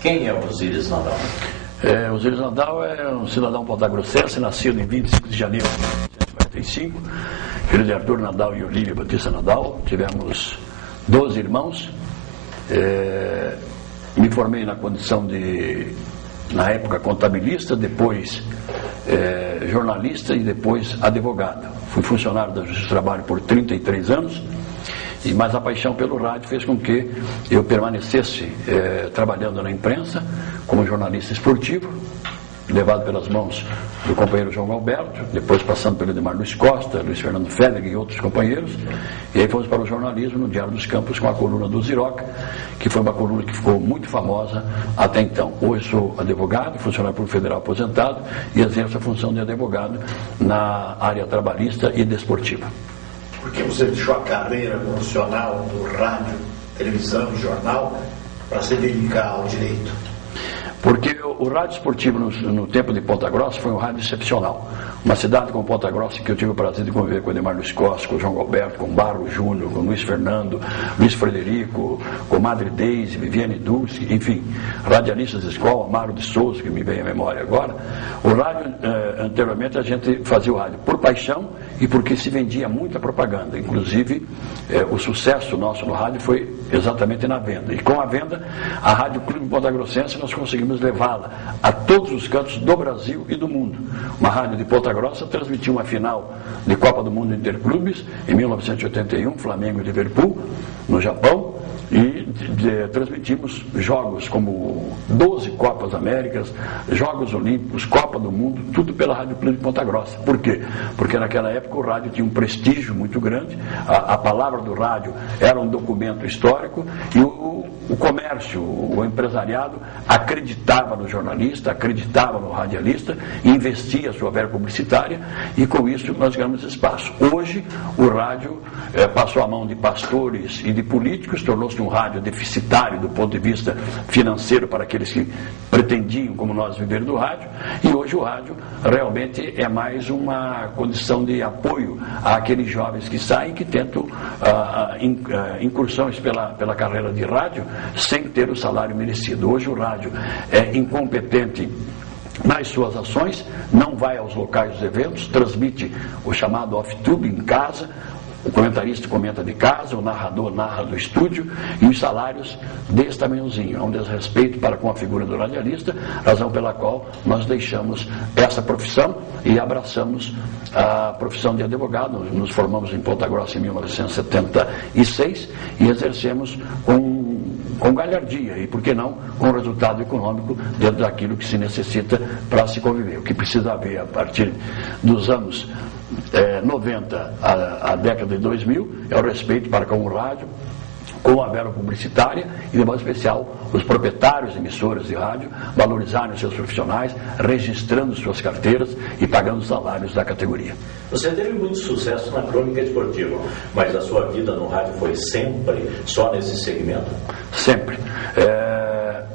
Quem é Osíris Nadal? Osíris Nadal é um cidadão pontagrossense, nascido em 25 de janeiro de 1945, filho de Arthur Nadal e Olívia Batista Nadal. Tivemos 12 irmãos. Me formei na condição de, na época, contabilista, depois jornalista e depois advogado. Fui funcionário da Justiça do Trabalho por 33 anos, mas a paixão pelo rádio fez com que eu permanecesse trabalhando na imprensa como jornalista esportivo, levado pelas mãos do companheiro João Alberto, depois passando pelo Edmar Luiz Costa, Luiz Fernando Federer e outros companheiros, e aí fomos para o jornalismo no Diário dos Campos com a coluna do Ziroca, que foi uma coluna que ficou muito famosa até então. Hoje sou advogado, funcionário público federal aposentado e exerço a função de advogado na área trabalhista e desportiva. Por que você deixou a carreira profissional do rádio, televisão e jornal para se dedicar ao direito? Porque o rádio esportivo no tempo de Ponta Grossa foi um rádio excepcional. Uma cidade como Ponta Grossa, que eu tive o prazer de conviver com o Edmar Luiz Costa, com o João Alberto, com o Barro Júnior, com o Luiz Fernando, Luiz Frederico, com Madre Deise, Viviane Dulce, enfim, radialistas de escola, Amaro de Souza, que me vem à memória agora. O rádio, anteriormente, a gente fazia o rádio por paixão e porque se vendia muita propaganda. Inclusive, o sucesso nosso no rádio foi exatamente na venda. E com a venda, a Rádio Clube Ponta Grossense, nós conseguimos levá-la a todos os cantos do Brasil e do mundo. Uma rádio de Ponta Grossa transmitiu uma final de Copa do Mundo Interclubes em 1981, Flamengo e Liverpool, no Japão, e transmitimos jogos como 12 Copas Américas, Jogos Olímpicos, Copa do Mundo, tudo pela Rádio Clube de Ponta Grossa. Por quê? Porque naquela época o rádio tinha um prestígio muito grande, a palavra do rádio era um documento histórico e o comércio, o empresariado acreditava no jornalista, acreditava no radialista, investia a sua verba publicitária e com isso nós ganhamos espaço. Hoje o rádio passou à mão de pastores e de políticos, tornou-se um rádio deficitário do ponto de vista financeiro para aqueles que pretendiam, como nós, viver do rádio, e hoje o rádio realmente é mais uma condição de apoio àqueles jovens que saem, que tentam incursões pela carreira de rádio sem ter o salário merecido. Hoje o rádio é incompetente nas suas ações, não vai aos locais dos eventos, transmite o chamado off-tube em casa, o comentarista comenta de casa, o narrador narra do estúdio, e os salários desse tamanhozinho. É um desrespeito para com a figura do radialista, razão pela qual nós deixamos essa profissão e abraçamos a profissão de advogado. Nos formamos em Ponta Grossa em 1976 e exercemos com galhardia e, por que não, com resultado econômico dentro daquilo que se necessita para se conviver. O que precisa haver a partir dos anos 90 à década de 2000 é o respeito para com o rádio, com a verba publicitária e, de modo especial, os proprietários de emissoras de rádio valorizarem os seus profissionais, registrando suas carteiras e pagando os salários da categoria. Você teve muito sucesso na crônica esportiva, mas a sua vida no rádio foi sempre só nesse segmento? Sempre.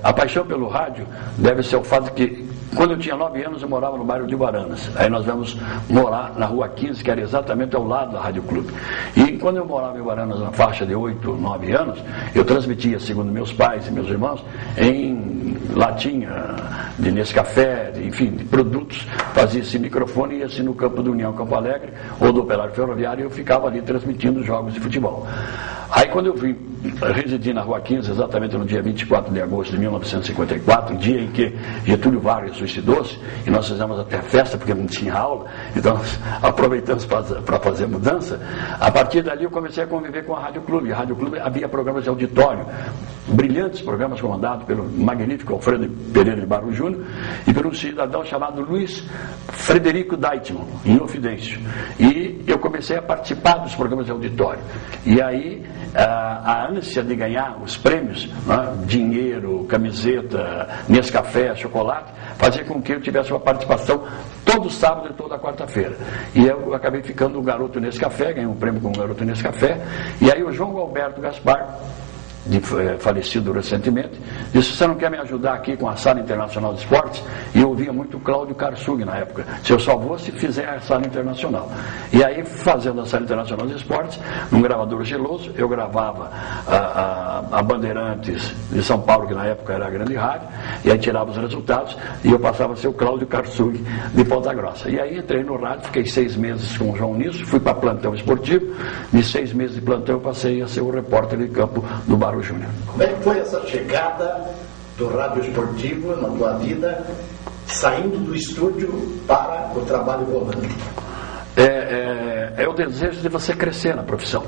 A paixão pelo rádio deve ser o fato de que, quando eu tinha 9 anos, eu morava no bairro de Baranas. Aí nós vamos morar na Rua 15, que era exatamente ao lado da Rádio Clube. E quando eu morava em Baranas, na faixa de 8, 9 anos, eu transmitia, segundo meus pais e meus irmãos, em latinha de Nescafé, enfim, de produtos. Fazia esse microfone e ia assim no campo do União Campo Alegre, ou do Operário Ferroviário, e eu ficava ali transmitindo jogos de futebol. Aí quando eu vim residir na Rua 15, exatamente no dia 24 de agosto de 1954, dia em que Getúlio Vargas suicidou-se, e nós fizemos até festa porque não tinha aula, então nós aproveitamos para fazer mudança. A partir dali eu comecei a conviver com a Rádio Clube. A Rádio Clube havia programas de auditório, brilhantes programas comandados pelo magnífico Alfredo Pereira de Barro Júnior e por um cidadão chamado Luiz Frederico Deitman, em Ofidêncio. E eu comecei a participar dos programas de auditório. E aí a ânsia de ganhar os prêmios, né, dinheiro, camiseta, Nescafé, chocolate, fazia com que eu tivesse uma participação todo sábado e toda quarta-feira. E eu acabei ficando o garoto Nescafé, ganhei um prêmio como garoto Nescafé, e aí o João Alberto Gaspar falecido recentemente, disse: você não quer me ajudar aqui com a Sala Internacional de Esportes? E eu ouvia muito o Cláudio Karsug na época: se eu só vou se fizer a Sala Internacional. E aí, fazendo a Sala Internacional de Esportes, num gravador geloso, eu gravava a Bandeirantes de São Paulo, que na época era a grande rádio, e aí tirava os resultados, e eu passava a ser o Cláudio Karsug de Ponta Grossa. E aí entrei no rádio, fiquei 6 meses com o João Nisso, fui para plantão esportivo, de 6 meses de plantão eu passei a ser o repórter de campo do Barro Júnior. Como é que foi essa chegada do rádio esportivo na tua vida, saindo do estúdio para o trabalho volante? É o desejo de você crescer na profissão.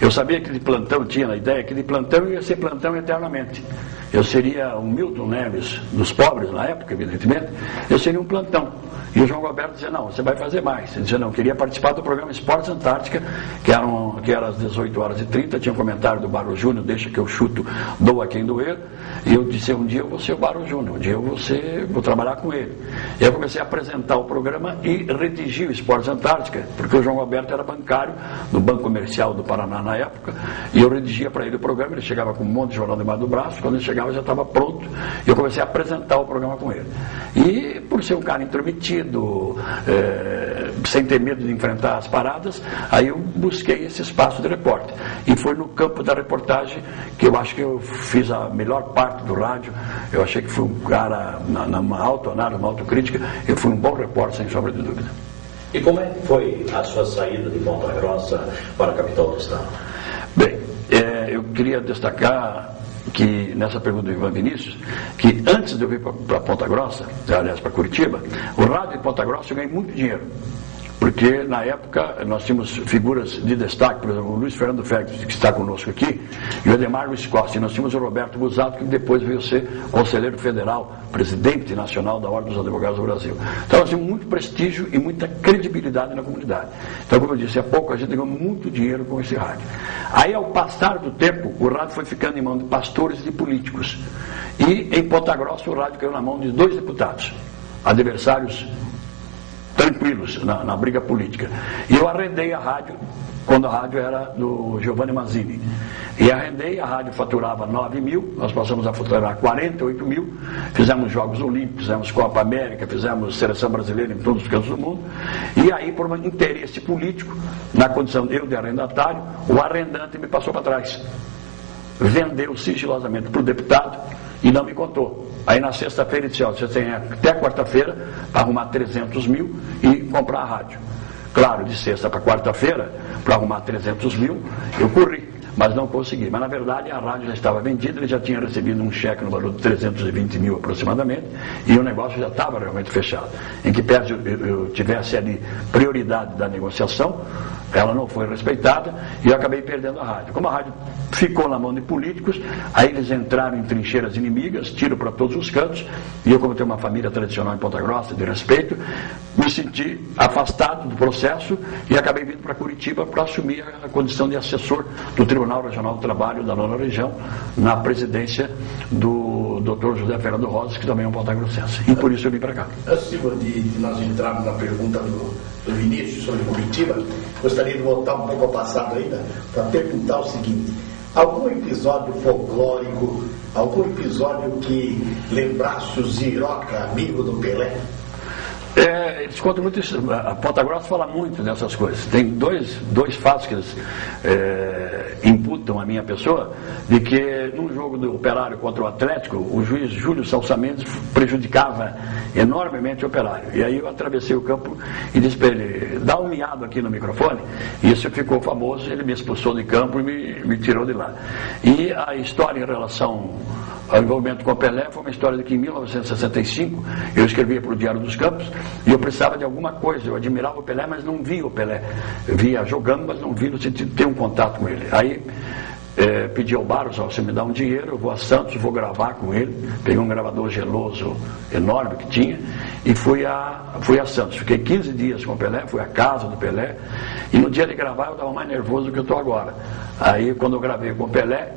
Eu sabia que de plantão, tinha a ideia que de plantão eu ia ser plantão eternamente. Eu seria o Milton Neves dos pobres na época, evidentemente, eu seria um plantão. E o João Roberto dizia: não, você vai fazer mais. Ele dizia: não, eu queria participar do programa Esportes Antártica, que era às 18h30, tinha um comentário do Barro Júnior: deixa que eu chuto, doa quem doer. E eu disse: um dia eu vou ser o Barro Júnior, um dia eu vou trabalhar com ele. E aí eu comecei a apresentar o programa e redigir o Esportes Antártica, porque o João Roberto era bancário do Banco Comercial do Paraná na época, e eu redigia para ele o programa. Ele chegava com um monte de jornal debaixo do braço, quando ele chegava já estava pronto, e eu comecei a apresentar o programa com ele. E por ser um cara intrometido, sem ter medo de enfrentar as paradas, aí eu busquei esse espaço de repórter. E foi no campo da reportagem que eu acho que eu fiz a melhor parte do rádio. Eu achei que fui um cara, numa autoanálise, numa autocrítica, eu fui um bom repórter, sem sombra de dúvida. E como é que foi a sua saída de Ponta Grossa para a capital do estado? Bem, eu queria destacar que, nessa pergunta do Ivan Vinícius, que antes de eu vir para Ponta Grossa, aliás para Curitiba, o rádio de Ponta Grossa eu ganhei muito dinheiro. Porque na época nós tínhamos figuras de destaque, por exemplo, o Luiz Fernando Félix, que está conosco aqui, e o Edemar Luiz Costa, e nós tínhamos o Roberto Busato, que depois veio ser conselheiro federal, presidente nacional da Ordem dos Advogados do Brasil. Então nós tínhamos muito prestígio e muita credibilidade na comunidade. Então, como eu disse há pouco, a gente ganhou muito dinheiro com esse rádio. Aí, ao passar do tempo, o rádio foi ficando em mão de pastores e de políticos. E em Ponta Grossa o rádio caiu na mão de 2 deputados, adversários tranquilos na briga política. E eu arrendei a rádio, quando a rádio era do Giovanni Mazzini. E arrendei, a rádio faturava 9 mil, nós passamos a faturar 48 mil, fizemos Jogos Olímpicos, fizemos Copa América, fizemos Seleção Brasileira em todos os cantos do mundo. E aí, por um interesse político, na condição eu de arrendatário, o arrendante me passou para trás. Vendeu sigilosamente para o deputado e não me contou. Aí na sexta-feira ele disse: você tem até quarta-feira para arrumar 300 mil e comprar a rádio. Claro, de sexta para quarta-feira, para arrumar 300 mil, eu corri, mas não consegui. Mas na verdade a rádio já estava vendida, ele já tinha recebido um cheque no valor de 320 mil aproximadamente, e o negócio já estava realmente fechado. Em que pese eu tivesse ali prioridade da negociação, ela não foi respeitada e eu acabei perdendo a rádio. Como a rádio ficou na mão de políticos, aí eles entraram em trincheiras inimigas, tiro para todos os cantos, e eu, como tenho uma família tradicional em Ponta Grossa, de respeito, me senti afastado do processo e acabei vindo para Curitiba para assumir a condição de assessor do Tribunal Regional do Trabalho da 9ª Região, na presidência do Dr. José Fernando Rosas, que também é um ponta-grossense. E por isso eu vim para cá. Antes de nós entrarmos na pergunta do Vinícius sobre Curitiba, gostaria de voltar um pouco ao passado ainda, para perguntar o seguinte: algum episódio folclórico, algum episódio que lembrasse o Ziroca, amigo do Pelé? Eles contam muito isso. A Ponta Grossa fala muito dessas coisas. Tem dois fatos que eles imputam à minha pessoa, de que num jogo do Operário contra o Atlético, o juiz Júlio Salsa Mendes prejudicava enormemente o Operário. E aí eu atravessei o campo e disse para ele: dá um miado aqui no microfone. E isso ficou famoso, ele me expulsou de campo e me tirou de lá. E a história em relação ao envolvimento com o Pelé foi uma história de que em 1965 eu escrevia para o Diário dos Campos e eu precisava de alguma coisa. Eu admirava o Pelé, mas não via o Pelé. Eu via jogando, mas não via no sentido de ter um contato com ele. Aí pedi ao Barros: você me dá um dinheiro, eu vou a Santos, vou gravar com ele. Peguei um gravador geloso enorme que tinha e fui a Santos. Fiquei 15 dias com o Pelé, fui à casa do Pelé, e no dia de gravar eu estava mais nervoso do que eu estou agora. Aí, quando eu gravei com o Pelé,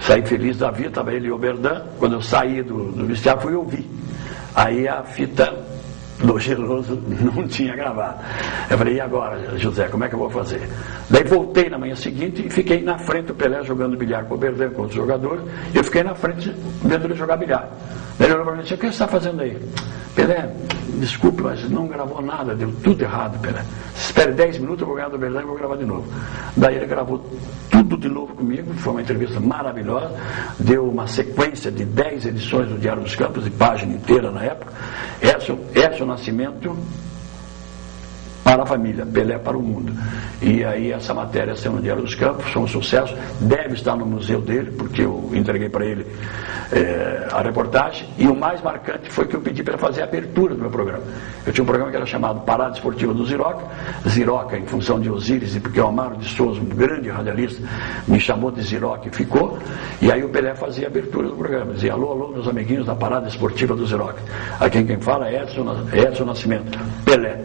saí feliz da vida, estava ele e o Oberdan. Quando eu saí do vestiário, fui ouvir. Aí a fita do Geloso não tinha gravado. Eu falei, e agora, José, como é que eu vou fazer? Daí voltei na manhã seguinte e fiquei na frente do Pelé jogando bilhar com o Oberdan, com os jogadores, e eu fiquei na frente vendo ele jogar bilhar. Daí ele olhou para mim e disse, o que você está fazendo aí? Pelé, desculpe, mas não gravou nada, deu tudo errado, Pelé. Espere 10 minutos, eu vou ganhar do Oberdan e vou gravar de novo. Daí ele gravou tudo de novo comigo, foi uma entrevista maravilhosa, deu uma sequência de 10 edições do Diário dos Campos, de página inteira na época. Edson Nascimento para a família, Pelé para o mundo. E aí essa matéria saiu no Diário dos Campos, foi um sucesso, deve estar no museu dele, porque eu entreguei para ele a reportagem, e o mais marcante foi que eu pedi para ele fazer a abertura do meu programa. Eu tinha um programa que era chamado Parada Esportiva do Ziroca, em função de Osíris, e porque o Amaro de Souza, um grande radialista, me chamou de Ziroca e ficou, e aí o Pelé fazia a abertura do programa, dizia, alô, alô, meus amiguinhos da Parada Esportiva do Ziroca. Aqui quem fala é Edson Nascimento, Pelé.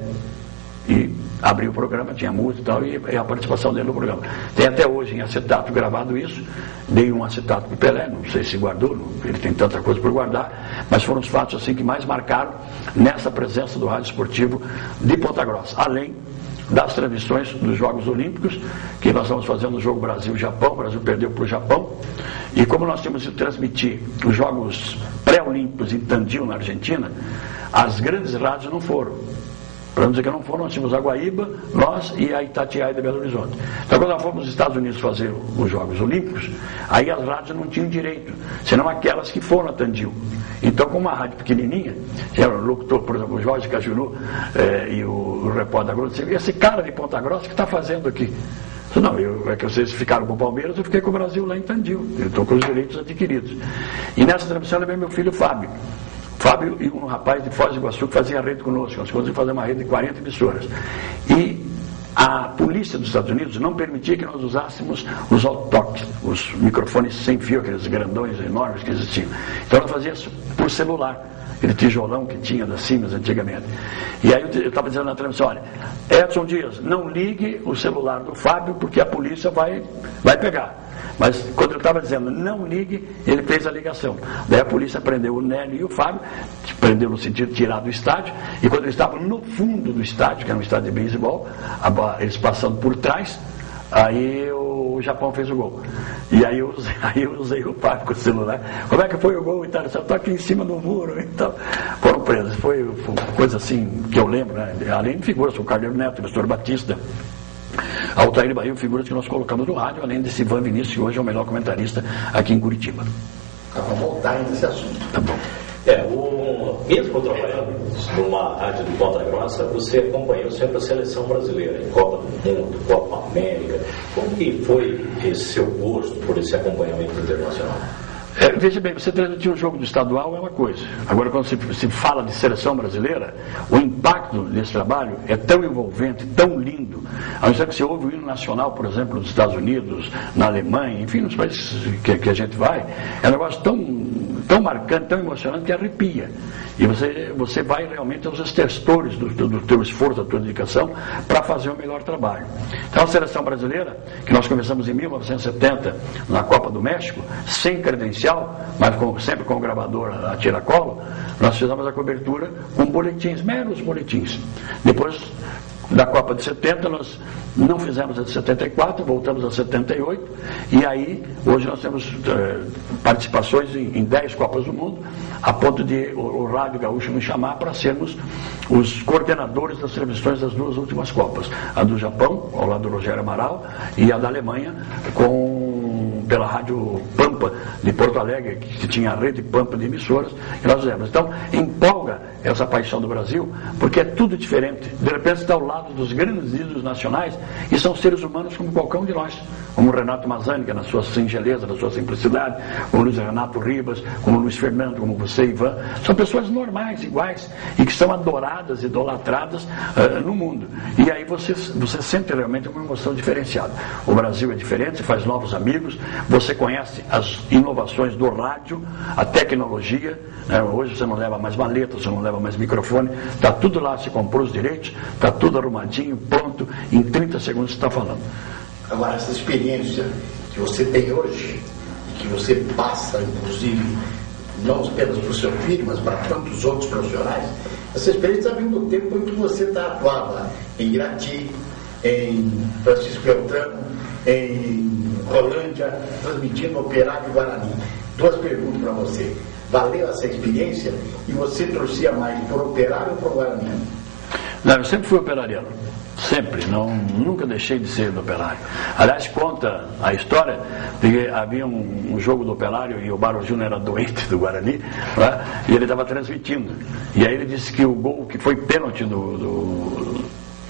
E abriu o programa, tinha música e tal, e a participação dele no programa. Tem até hoje em acetato gravado isso, dei um acetato para o Pelé, não sei se guardou, ele tem tanta coisa por guardar, mas foram os fatos assim que mais marcaram nessa presença do Rádio Esportivo de Ponta Grossa, além das transmissões dos Jogos Olímpicos, que nós estamos fazendo o jogo Brasil-Japão, o Brasil perdeu para o Japão, e como nós temos de transmitir os Jogos Pré-Olímpicos em Tandil, na Argentina, as grandes rádios não foram. Para não dizer que não foram, nós tínhamos a Guaíba, nós e a Itatiaia de Belo Horizonte. Então, quando nós fomos nos Estados Unidos fazer os Jogos Olímpicos, aí as rádios não tinham direito, senão aquelas que foram a Tandil. Então, com uma rádio pequenininha, que era o locutor, por exemplo, o Jorge Cajuru e o repórter da Globo, esse cara de Ponta Grossa que está fazendo aqui? Não, é que vocês ficaram com o Palmeiras, eu fiquei com o Brasil lá em Tandil. Eu estou com os direitos adquiridos. E nessa transmissão eu levei meu filho Fábio e um rapaz de Foz do Iguaçu que fazia rede conosco. Nós conseguimos fazer uma rede de 40 emissoras. E a polícia dos Estados Unidos não permitia que nós usássemos os hot-talks, os microfones sem fio, aqueles grandões enormes que existiam. Então nós fazíamos por celular, aquele tijolão que tinha das Siemens antigamente. E aí eu estava dizendo na transmissão, olha, Edson Dias, não ligue o celular do Fábio porque a polícia vai pegar. Mas quando eu estava dizendo não ligue, ele fez a ligação. Daí a polícia prendeu o Nélio e o Fábio, prendeu no sentido de tirar do estádio, e quando eles estavam no fundo do estádio, que era um estádio de beisebol, eles passando por trás, aí o Japão fez o gol. E aí eu usei o Fábio com o celular. Como é que foi o gol? Então, eu estou aqui em cima do muro. Então, foram presos. Foi coisa assim que eu lembro, né? Além de figuras, o Carneiro Neto, o Nestor Batista, Altair Bahia, figuras que nós colocamos no rádio, além desse Ivan Vinícius, que hoje é o melhor comentarista aqui em Curitiba. Vamos voltar ainda nesse assunto. Tá bom. Mesmo trabalhando numa rádio de Ponta Grossa, você acompanhou sempre a seleção brasileira, em Copa do Mundo, Copa América. Como que foi esse seu gosto por esse acompanhamento internacional? Veja bem, você transmitir um jogo do estadual é uma coisa. Agora, quando se fala de seleção brasileira, o impacto desse trabalho é tão envolvente, tão lindo. Ao mesmo tempo que você ouve o hino nacional, por exemplo, nos Estados Unidos, na Alemanha, enfim, nos países que a gente vai, é um negócio tão marcante, tão emocionante que arrepia. E você vai realmente aos estertores do teu esforço, da tua dedicação, para fazer o melhor trabalho. Então, a seleção brasileira, que nós começamos em 1970, na Copa do México, sem credencial, mas sempre com o gravador a tiracolo, nós fizemos a cobertura com boletins, meros boletins. Depois da Copa de 70, nós não fizemos a de 74, voltamos a 78, e aí, hoje nós temos participações em 10 Copas do Mundo, a ponto de o Rádio Gaúcho me chamar para sermos os coordenadores das transmissões das duas últimas Copas, a do Japão, ao lado do Rogério Amaral, e a da Alemanha, pela Rádio Pampa de Porto Alegre, que tinha a rede Pampa de emissoras, e nós fizemos. Então, empolga essa paixão do Brasil, porque é tudo diferente. De repente está ao lado dos grandes ídolos nacionais, e são seres humanos como qualquer um de nós, como o Renato Mazzani, na sua singeleza, na sua simplicidade, como o Luiz Renato Ribas, como o Luiz Fernando, como você, Ivan. São pessoas normais, iguais, e que são adoradas, idolatradas no mundo. E aí você sente realmente uma emoção diferenciada. O Brasil é diferente, você faz novos amigos, você conhece as inovações do rádio, a tecnologia. Hoje você não leva mais maleta, você não leva mais microfone, está tudo lá, você comprou os direitos, está tudo arrumadinho, pronto, em 30 segundos você está falando. Agora, essa experiência que você tem hoje, e que você passa, inclusive, não apenas para o seu filho, mas para tantos outros profissionais, Essa experiência vem do tempo em que você atuava em Irati, em Francisco Beltrano, em Rolândia, transmitindo Operário e Guarani. 2 perguntas para você. Valeu essa experiência e você torcia mais por Operário ou por Guarani? Não, eu sempre fui operariano. Sempre, nunca deixei de ser do Operário. Aliás, conta a história de que havia um jogo do Operário e o Barros Júnior era doente do Guarani, né? E ele estava transmitindo. E aí ele disse que o gol que foi pênalti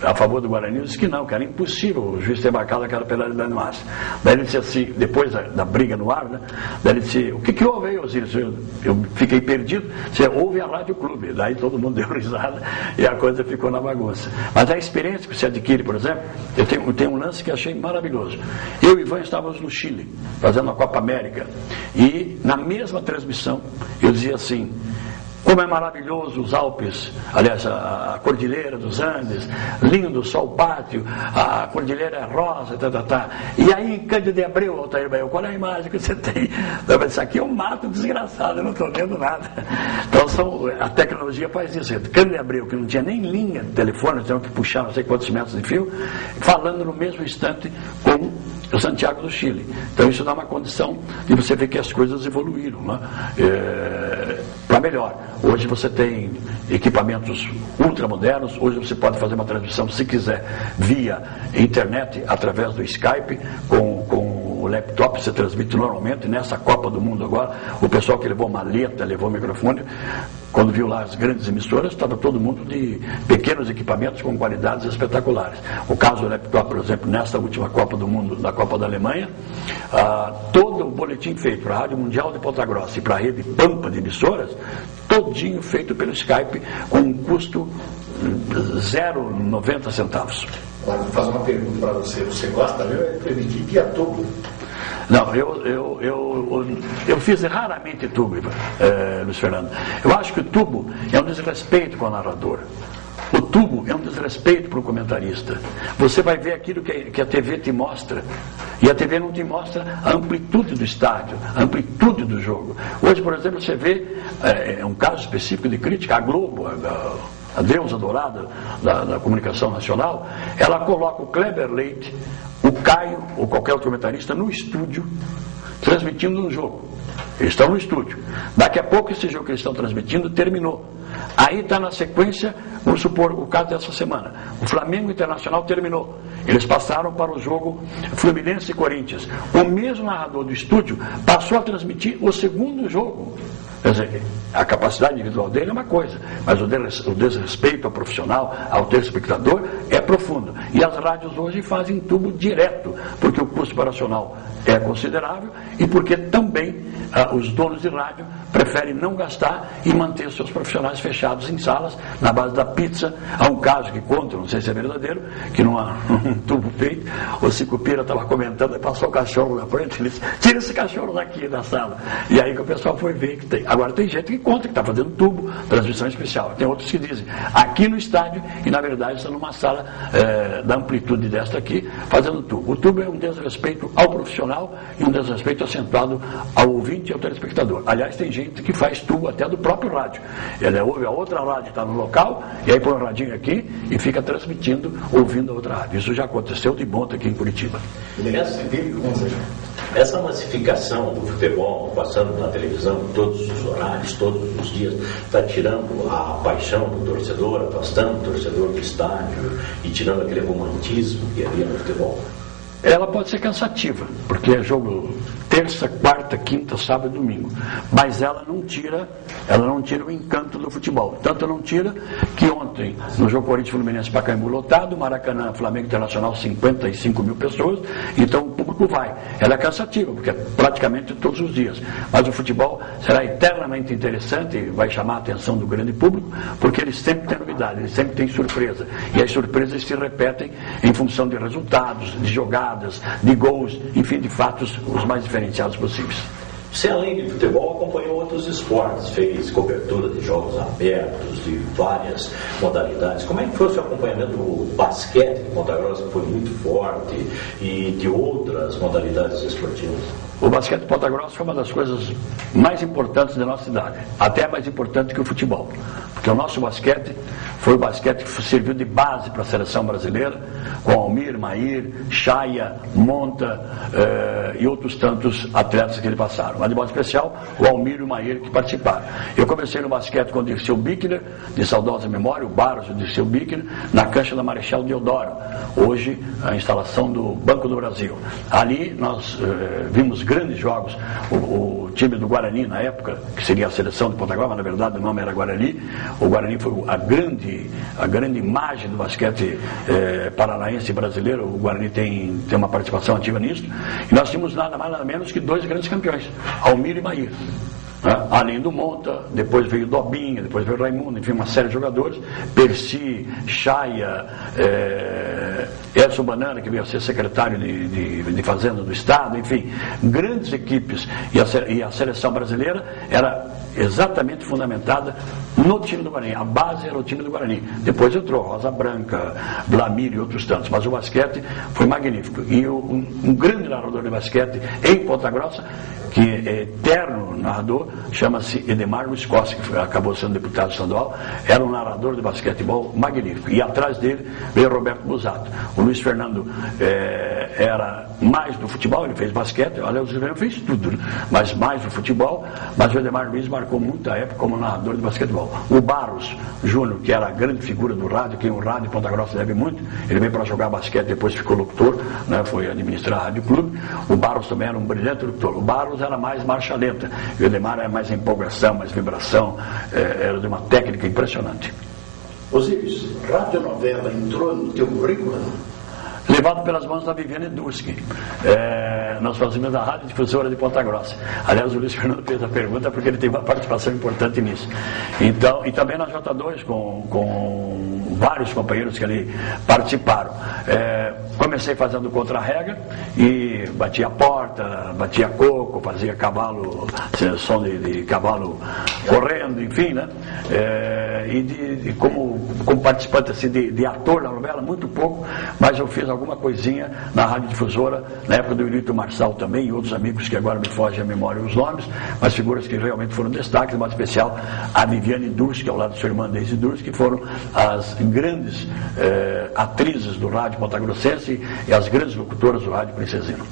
a favor do Guarani, eu disse que não, que era impossível o juiz ter marcado aquela penalidade máxima. Daí ele disse assim, depois da briga no ar, né? Daí ele disse, o que houve aí, Osíris? Eu fiquei perdido. Disse, houve a Rádio Clube. Daí todo mundo deu risada e a coisa ficou na bagunça. Mas a experiência que você adquire, por exemplo, eu tenho um lance que achei maravilhoso. Eu e Ivan estávamos no Chile, fazendo a Copa América, e na mesma transmissão eu dizia assim, como é maravilhoso os Alpes, aliás, a Cordilheira dos Andes, lindo, o sol pátio, a Cordilheira é rosa, E aí, em Cândido de Abreu, Altair Baio, qual é a imagem que você tem? Isso aqui é um mato desgraçado, eu não estou vendo nada. Então, a tecnologia faz isso. Cândido de Abreu, que não tinha nem linha de telefone, tinha que puxar não sei quantos metros de fio, falando no mesmo instante com o Santiago do Chile. Então, isso dá uma condição de você ver que as coisas evoluíram, né? Para melhor. Hoje você tem equipamentos ultramodernos, hoje você pode fazer uma transmissão, se quiser, via internet, através do Skype, com o laptop, você transmite normalmente. Nessa Copa do Mundo agora, o pessoal que levou maleta, levou microfone, quando viu lá as grandes emissoras, estava todo mundo de pequenos equipamentos com qualidades espetaculares. O caso do laptop, por exemplo, nesta última Copa do Mundo, da Copa da Alemanha, todo o boletim feito para a Rádio Mundial de Ponta Grossa e para a rede Pampa de emissoras, todinho feito pelo Skype, com um custo 0,90 centavos. Agora, vou fazer uma pergunta para você. Você gosta mesmo de transmitir via tubo? Não, eu fiz raramente tubo, Luiz Fernando. Eu acho que o tubo é um desrespeito com o narrador. O tubo é um desrespeito para o comentarista. Você vai ver aquilo que a TV te mostra. E a TV não te mostra a amplitude do estádio, a amplitude do jogo. Hoje, por exemplo, você vê, um caso específico de crítica, a Globo, a deusa dourada da comunicação nacional, ela coloca o Kleber Leite, o Caio ou qualquer outro comentarista no estúdio, transmitindo um jogo. Eles estão no estúdio. Daqui a pouco esse jogo que eles estão transmitindo terminou. Aí está na sequência, vamos supor, o caso dessa semana. O Flamengo Internacional terminou. Eles passaram para o jogo Fluminense e Corinthians. O mesmo narrador do estúdio passou a transmitir o segundo jogo. Quer dizer, a capacidade individual dele é uma coisa, mas o desrespeito ao profissional, ao telespectador, é profundo. E as rádios hoje fazem tubo direto, porque o custo operacional é considerável e porque também os donos de rádio preferem não gastar e manter seus profissionais fechados em salas, na base da pizza. Há um caso que conta, não sei se é verdadeiro, que num tubo feito, o Sicupira estava comentando, e passou o cachorro na frente, ele disse, tira esse cachorro daqui da sala. E aí que o pessoal foi ver que tem. Agora tem gente que conta que está fazendo tubo, transmissão especial. Tem outros que dizem, aqui no estádio, e na verdade está numa sala da amplitude desta aqui, fazendo tubo. O tubo é um desrespeito ao profissional e um desrespeito acentuado ao ouvinte e ao telespectador. Aliás, tem gente que faz tubo até do próprio rádio. Ele ouve a outra rádio, está no local, e aí põe um radinho aqui e fica transmitindo, ouvindo a outra rádio. Isso já aconteceu de monta aqui em Curitiba. Essa massificação do futebol, passando na televisão, todos os horários, todos os dias, está tirando a paixão do torcedor, afastando o torcedor do estádio e tirando aquele romantismo que havia no futebol? Ela pode ser cansativa, porque é jogo terça, quarta, quinta, sábado e domingo. Mas ela não tira o encanto do futebol. Tanto não tira que ontem, no jogo Corinthians Fluminense Pacaembu lotado, Maracanã, Flamengo Internacional, 55 mil pessoas, então o público vai. Ela é cansativa, porque é praticamente todos os dias. Mas o futebol será eternamente interessante, vai chamar a atenção do grande público, porque ele sempre tem novidade, ele sempre tem surpresa. E as surpresas se repetem em função de resultados, de jogadas, de gols, enfim, de fatos os mais diferenciados possíveis. Você, além de futebol, acompanhou outros esportes, fez cobertura de jogos abertos, de várias modalidades. Como é que foi o seu acompanhamento do basquete de Ponta Grossa, que foi muito forte, e de outras modalidades esportivas? O basquete de Ponta Grossa foi uma das coisas mais importantes da nossa cidade, até mais importante que o futebol, porque o nosso basquete foi o basquete que serviu de base para a seleção brasileira, com Almir, Mair, Chaya, Monta e outros tantos atletas que ele passaram. Mas de modo especial, o Almir e o Mair que participaram. Eu comecei no basquete com o Dirceu Bickner, de saudosa memória, o Barros e o Dirceu Bickner, na cancha da Marechal Deodoro, hoje a instalação do Banco do Brasil. Ali nós vimos grandes jogos, o time do Guarani na época, que seria a seleção de Ponta Grossa, mas na verdade o nome era Guarani. O Guarani foi a grande imagem do basquete paranaense e brasileiro. O Guarani tem uma participação ativa nisso. E nós tínhamos nada mais nada menos que dois grandes campeões, Almir e Mair. Além do Monta, depois veio Dobinha, depois veio Raimundo, enfim, uma série de jogadores, Percy, Chaya, Edson Banana, que veio a ser secretário de Fazenda do Estado, enfim, grandes equipes. E a seleção brasileira era exatamente fundamentada no time do Guarani. A base era o time do Guarani. Depois entrou Rosa Branca, Blamir e outros tantos. Mas o basquete foi magnífico. E um grande narrador de basquete em Ponta Grossa, que é eterno narrador, chama-se Edemar Luiz Costa, que acabou sendo deputado estadual, era um narrador de basquetebol magnífico. E atrás dele veio Roberto Busato. O Luiz Fernando era mais do futebol, ele fez basquete, aliás, o Luiz Fernando fez tudo, mas mais do futebol, mas o Edemar Luiz marcou muita época como narrador de basquetebol. O Barros Júnior, que era a grande figura do rádio, quem o rádio de Ponta Grossa deve muito, ele veio para jogar basquete, depois ficou locutor, né, foi administrar a Rádio Clube. O Barros também era um brilhante locutor. O Barros era mais marcha lenta, e o Edemar era mais empolgação, mais vibração, era de uma técnica impressionante. Osíris, radionovela entrou no teu currículo? Levado pelas mãos da Viviane Durski. Nós fazíamos a Rádio Difusora de Ponta Grossa. Aliás, o Luiz Fernando fez a pergunta porque ele tem uma participação importante nisso. Então, e também na J2, com vários companheiros que ali participaram. Comecei fazendo contra-rega e batia a porta, batia coco, fazia cavalo, som de cavalo correndo, enfim, né? E como participante assim, de ator na novela, muito pouco, mas eu fiz alguma coisinha na Rádio Difusora, na época do Ilito Marçal também, e outros amigos que agora me fogem a memória os nomes, mas figuras que realmente foram destaques, de modo especial a Viviane Durski, ao lado de sua irmã Deise Durski, que foram as grandes atrizes do rádio pontagrossense e as grandes locutoras do rádio Princesino.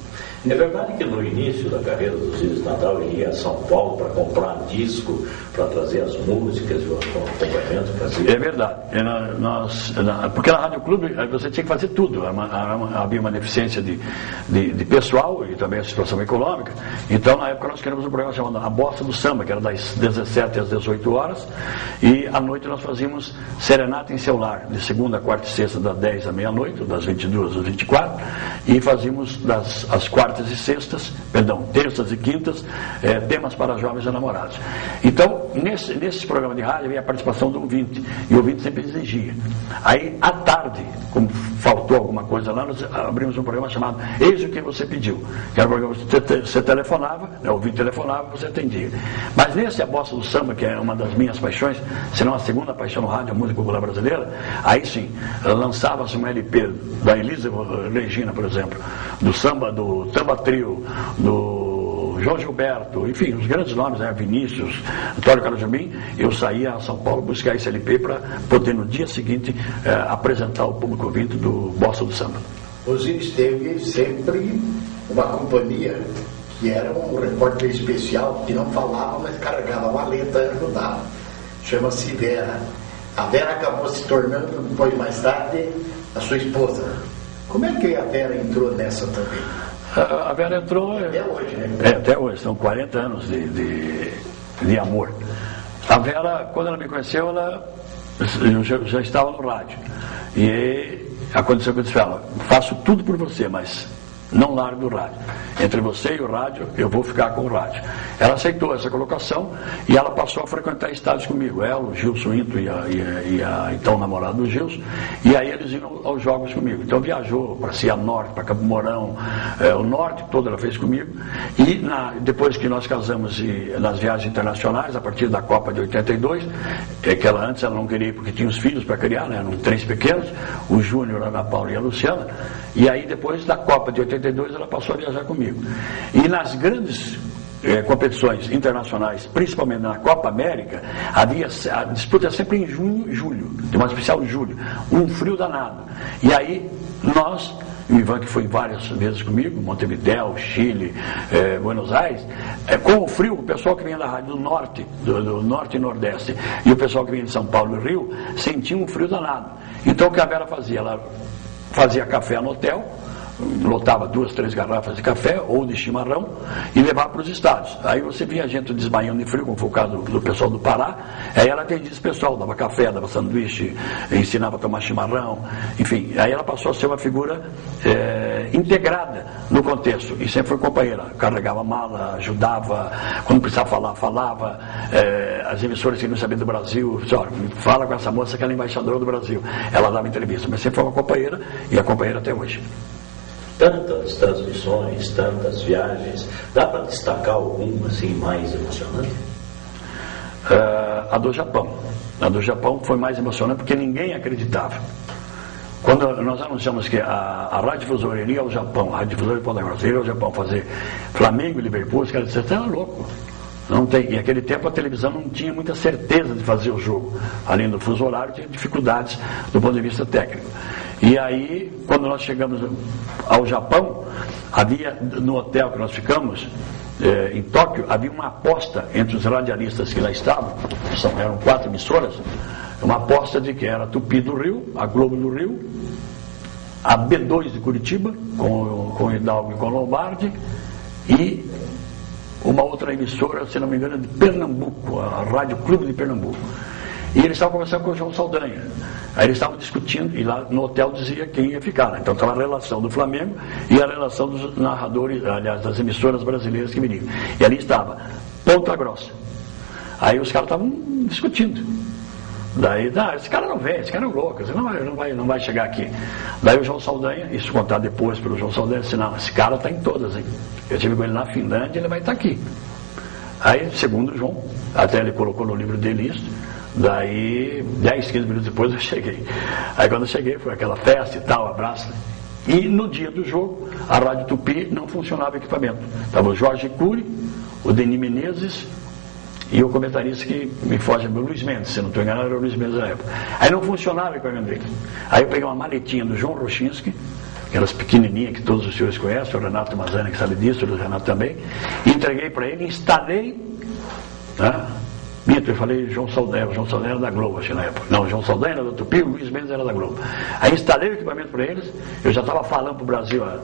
É verdade que no início da carreira do Osíris Nadal ele ia a São Paulo para comprar disco, para trazer as músicas e o acompanhamento que fazia? É verdade. Porque na Rádio Clube você tinha que fazer tudo. Havia uma deficiência de pessoal e também a situação econômica. Então, na época, nós queríamos um programa chamado A Bossa do Samba, que era das 17 às 18 horas. E à noite nós fazíamos Serenata em Seu Lar, de segunda, quarta e sexta, das 10 à meia-noite, das 22 às 24. E fazíamos as quartas e sextas, terças e quintas, temas para jovens e namorados. Então, nesse programa de rádio havia a participação do ouvinte, e o ouvinte sempre exigia. Aí, à tarde, como faltou alguma coisa lá, nós abrimos um programa chamado Eis o que você pediu, que era um programa que você telefonava, o ouvinte telefonava, você atendia. Mas nesse A Bossa do Samba, que é uma das minhas paixões, se não a segunda paixão no rádio, a música popular brasileira, aí sim, lançava-se um LP da Elisa Regina, por exemplo, do samba Trio, do João Gilberto, enfim, os grandes nomes, Vinícius, Antônio Carlos Jobim. Eu saía a São Paulo buscar esse LP para poder no dia seguinte apresentar ao público ouvinte do Bossa do Samba. Osíris teve sempre uma companhia que era um repórter especial, que não falava, mas carregava a maleta e ajudava. Chama-se Vera. A Vera acabou se tornando, depois mais tarde, a sua esposa. Como é que a Vera entrou nessa também? A Vera entrou... Até hoje, né? Até hoje, são 40 anos de amor. A Vera, quando ela me conheceu, eu já estava no rádio. E aconteceu que eu disse, faço tudo por você, mas não largo do rádio. Entre você e o rádio, eu vou ficar com o rádio. Ela aceitou essa colocação e ela passou a frequentar estádios comigo. Ela, o Gilson Into e a então namorada do Gilson. E aí eles iam aos jogos comigo. Então viajou para Cianorte, para Campo Mourão, o norte todo ela fez comigo. E depois que nós casamos nas viagens internacionais, a partir da Copa de 82, que antes ela não queria ir porque tinha os filhos para criar, né? Eram 3 pequenos, o Júnior, a Ana Paula e a Luciana. E aí depois da Copa de 82 ela passou a viajar comigo. E nas grandes competições internacionais, principalmente na Copa América, a disputa é sempre em junho e julho, de uma especial julho, um frio danado. E aí nós, o Ivan que foi várias vezes comigo, Montevidéu, Chile, Buenos Aires, com o frio, o pessoal que vinha da rádio do norte, do norte e nordeste, e o pessoal que vinha de São Paulo e Rio, sentia um frio danado. Então o que a Vera fazia? Ela fazia café no hotel, lotava 2, 3 garrafas de café ou de chimarrão e levava para os estádios. Aí você via gente desmaiando de frio, como foi o caso do pessoal do Pará. Aí ela atendia esse pessoal, dava café, dava sanduíche, ensinava a tomar chimarrão, enfim. Aí ela passou a ser uma figura integrada no contexto e sempre foi companheira. Carregava mala, ajudava, quando precisava falar, falava. As emissoras que não sabiam do Brasil, fala com essa moça que ela é embaixadora do Brasil. Ela dava entrevista, mas sempre foi uma companheira e é companheira até hoje. Tantas transmissões, tantas viagens, dá para destacar alguma assim mais emocionante? A do Japão. A do Japão foi mais emocionante porque ninguém acreditava. Quando nós anunciamos que a radiodifusora iria ao Japão, a radiodifusora de Ponta Grossa iria ao Japão fazer Flamengo e Liverpool, os caras disseram, você era louco. Não tem. E naquele tempo a televisão não tinha muita certeza de fazer o jogo. Além do fuso horário, tinha dificuldades do ponto de vista técnico. E aí, quando nós chegamos ao Japão, havia no hotel que nós ficamos, em Tóquio, havia uma aposta entre os radialistas que lá estavam, eram 4 emissoras, uma aposta de que era a Tupi do Rio, a Globo do Rio, a B2 de Curitiba, com o Hidalgo e com o Lombardi, e uma outra emissora, se não me engano, de Pernambuco, a Rádio Clube de Pernambuco. E eles estavam conversando com o João Saldanha. Aí eles estavam discutindo, e lá no hotel dizia quem ia ficar. Né? Então estava a relação do Flamengo e a relação dos narradores, aliás, das emissoras brasileiras que viriam. E ali estava Ponta Grossa. Aí os caras estavam discutindo. Daí, esse cara não vem, esse cara é um louco, esse não vai chegar aqui. Daí o João Saldanha, isso contado depois pelo João Saldanha, disse, não, esse cara está em todas, hein? Eu estive com ele na Finlândia, ele vai estar aqui. Aí, segundo o João, até ele colocou no livro dele isso. Daí, 10, 15 minutos depois eu cheguei. Aí quando eu cheguei, foi aquela festa e tal, abraço. E no dia do jogo, a Rádio Tupi não funcionava o equipamento. Estava o Jorge Cury, o Denis Menezes e o comentarista que me foge, o Luiz Mendes, se não estou enganado, era o Luiz Mendes na época. Aí não funcionava o equipamento dele. Aí eu peguei uma maletinha do João Rochinski, aquelas pequenininhas que todos os senhores conhecem, o Renato Mazani que sabe disso, o Renato também, e entreguei para ele, instalei, né? Eu falei o João Saldanha era da Globo, acho que na época. Não, o João Saldanha era da Tupi, o Luiz Mendes era da Globo. Aí instalei o equipamento para eles, eu já estava falando para o Brasil há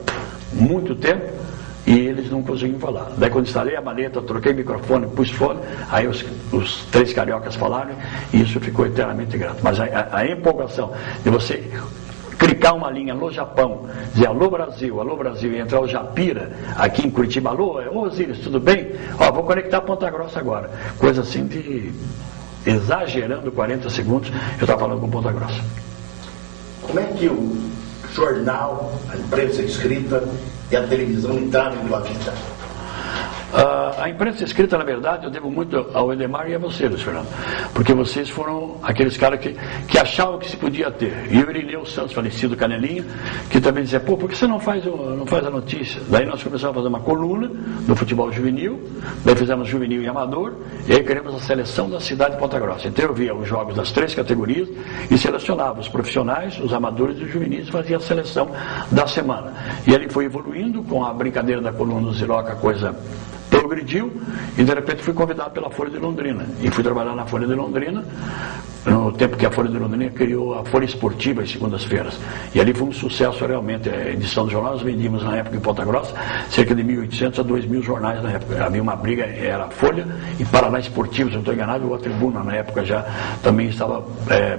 muito tempo, e eles não conseguiam falar. Daí quando instalei a maleta, troquei o microfone, pus fone, aí os 3 cariocas falaram, e isso ficou eternamente grato. Mas a empolgação de você clicar uma linha no Japão, dizer alô Brasil, e entrar o Japira aqui em Curitiba, alô Osíris, tudo bem? Vou conectar a Ponta Grossa agora. Coisa assim de, exagerando 40 segundos, eu estava falando com Ponta Grossa. Como é que o jornal, a imprensa escrita e a televisão entraram em tua vida? A imprensa escrita, na verdade, eu devo muito ao Edemar e a você, Luiz Fernando, porque vocês foram aqueles caras que achavam que se podia ter. E o Irineu Santos, falecido Canelinha, que também dizia, por que você não faz a notícia? Daí nós começamos a fazer uma coluna do futebol juvenil, daí fizemos juvenil e amador, e aí criamos a seleção da cidade de Ponta Grossa. Então eu via os jogos das 3 categorias e selecionava os profissionais, os amadores e os juvenis, e fazia a seleção da semana. E ele foi evoluindo com a brincadeira da coluna do Ziroca, a coisa progrediu, e de repente fui convidado pela Folha de Londrina, e fui trabalhar na Folha de Londrina no tempo que a Folha de Londrina criou a Folha Esportiva às segundas-feiras. E ali foi um sucesso realmente. A edição do jornal, nós vendíamos na época em Ponta Grossa cerca de 1.800 a 2.000 jornais na época. Havia uma briga, era a Folha e Paraná Esportivo, se não estou enganado, ou a Tribuna na época já também estava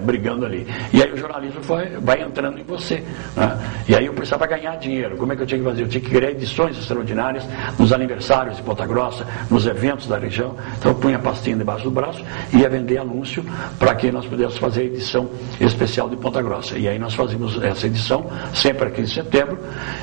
brigando ali. E aí o jornalismo vai entrando em você. Né? E aí eu precisava ganhar dinheiro. Como é que eu tinha que fazer? Eu tinha que criar edições extraordinárias nos aniversários de Ponta Grossa, nos eventos da região. Então eu punha a pastinha debaixo do braço e ia vender anúncio para que nós pudéssemos fazer a edição especial de Ponta Grossa. E aí nós fazíamos essa edição sempre aqui em setembro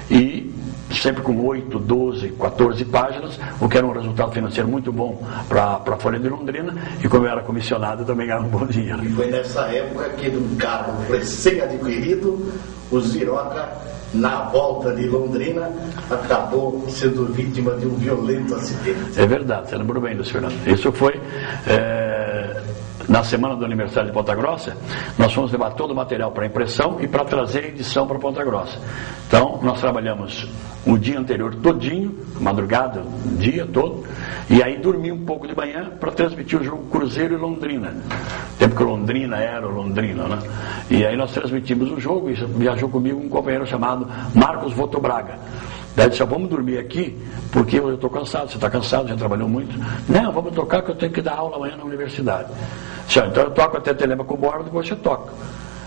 e sempre com 8, 12, 14 páginas, o que era um resultado financeiro muito bom para a Folha de Londrina, e como eu era comissionado, também era um bom dinheiro. E foi nessa época que, num carro recém-adquirido, o Ziroca, na volta de Londrina, acabou sendo vítima de um violento acidente. É verdade, você lembrou bem, Luiz Fernando. Isso foi na semana do aniversário de Ponta Grossa. Nós fomos levar todo o material para impressão e para trazer a edição para Ponta Grossa. Então, nós trabalhamos o dia anterior todinho, madrugada, o dia todo, e aí dormi um pouco de manhã para transmitir o jogo Cruzeiro e Londrina. Tempo que Londrina era Londrina, né? E aí nós transmitimos o jogo e viajou comigo um companheiro chamado Marcos Voto Braga. Daí disse, vamos dormir aqui, porque eu estou cansado. Você está cansado, já trabalhou muito? Não, vamos tocar que eu tenho que dar aula amanhã na universidade. Disse, então eu toco até Telêmaco Borba, depois você toca.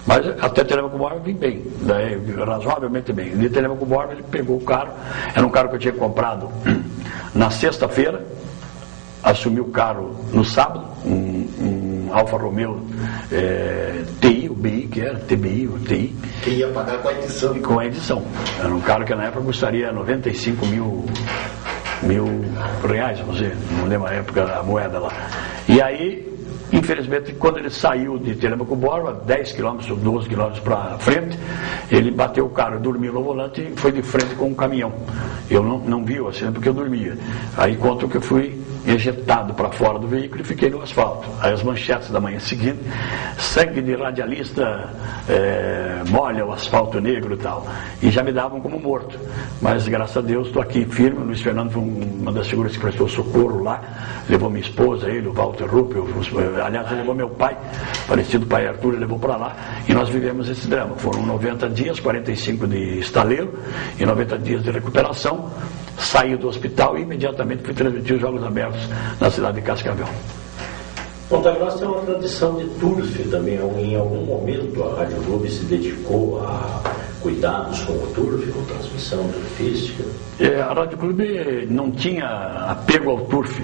Mas até Telêmaco Borba eu vim bem, daí, razoavelmente bem. De Telêmaco Borba ele pegou o carro, era um carro que eu tinha comprado na sexta-feira, assumi o carro no sábado, um Alfa Romeo TI, o BI, que era TBI, o TI. Que ia pagar com a edição. Com a edição. Era um carro que na época custaria 95 mil reais, vamos dizer, não lembro a época a moeda lá. E aí, infelizmente, quando ele saiu de Telêmaco Borba, 10 km ou 12 km para frente, ele bateu o carro, dormiu no volante e foi de frente com um caminhão. Eu não vi o acidente porque eu dormia. Aí conto que eu fui ejetado para fora do veículo e fiquei no asfalto. Aí as manchetes da manhã seguinte, sangue de radialista molha o asfalto negro e tal. E já me davam como morto. Mas graças a Deus estou aqui firme. O Luiz Fernando foi uma das figuras que prestou socorro lá, levou minha esposa, ele, o Walter Ruppel, aliás, ele levou meu pai, falecido pai Arthur, ele levou para lá, e nós vivemos esse drama. Foram 90 dias, 45 de estaleiro e 90 dias de recuperação. Saí do hospital e imediatamente fui transmitir os Jogos Abertos na cidade de Cascavel. Ponta Grossa tem uma tradição de turf também. Em algum momento a Rádio Clube se dedicou a cuidados com o turf, com transmissão turfística? A Rádio Clube não tinha apego ao turf,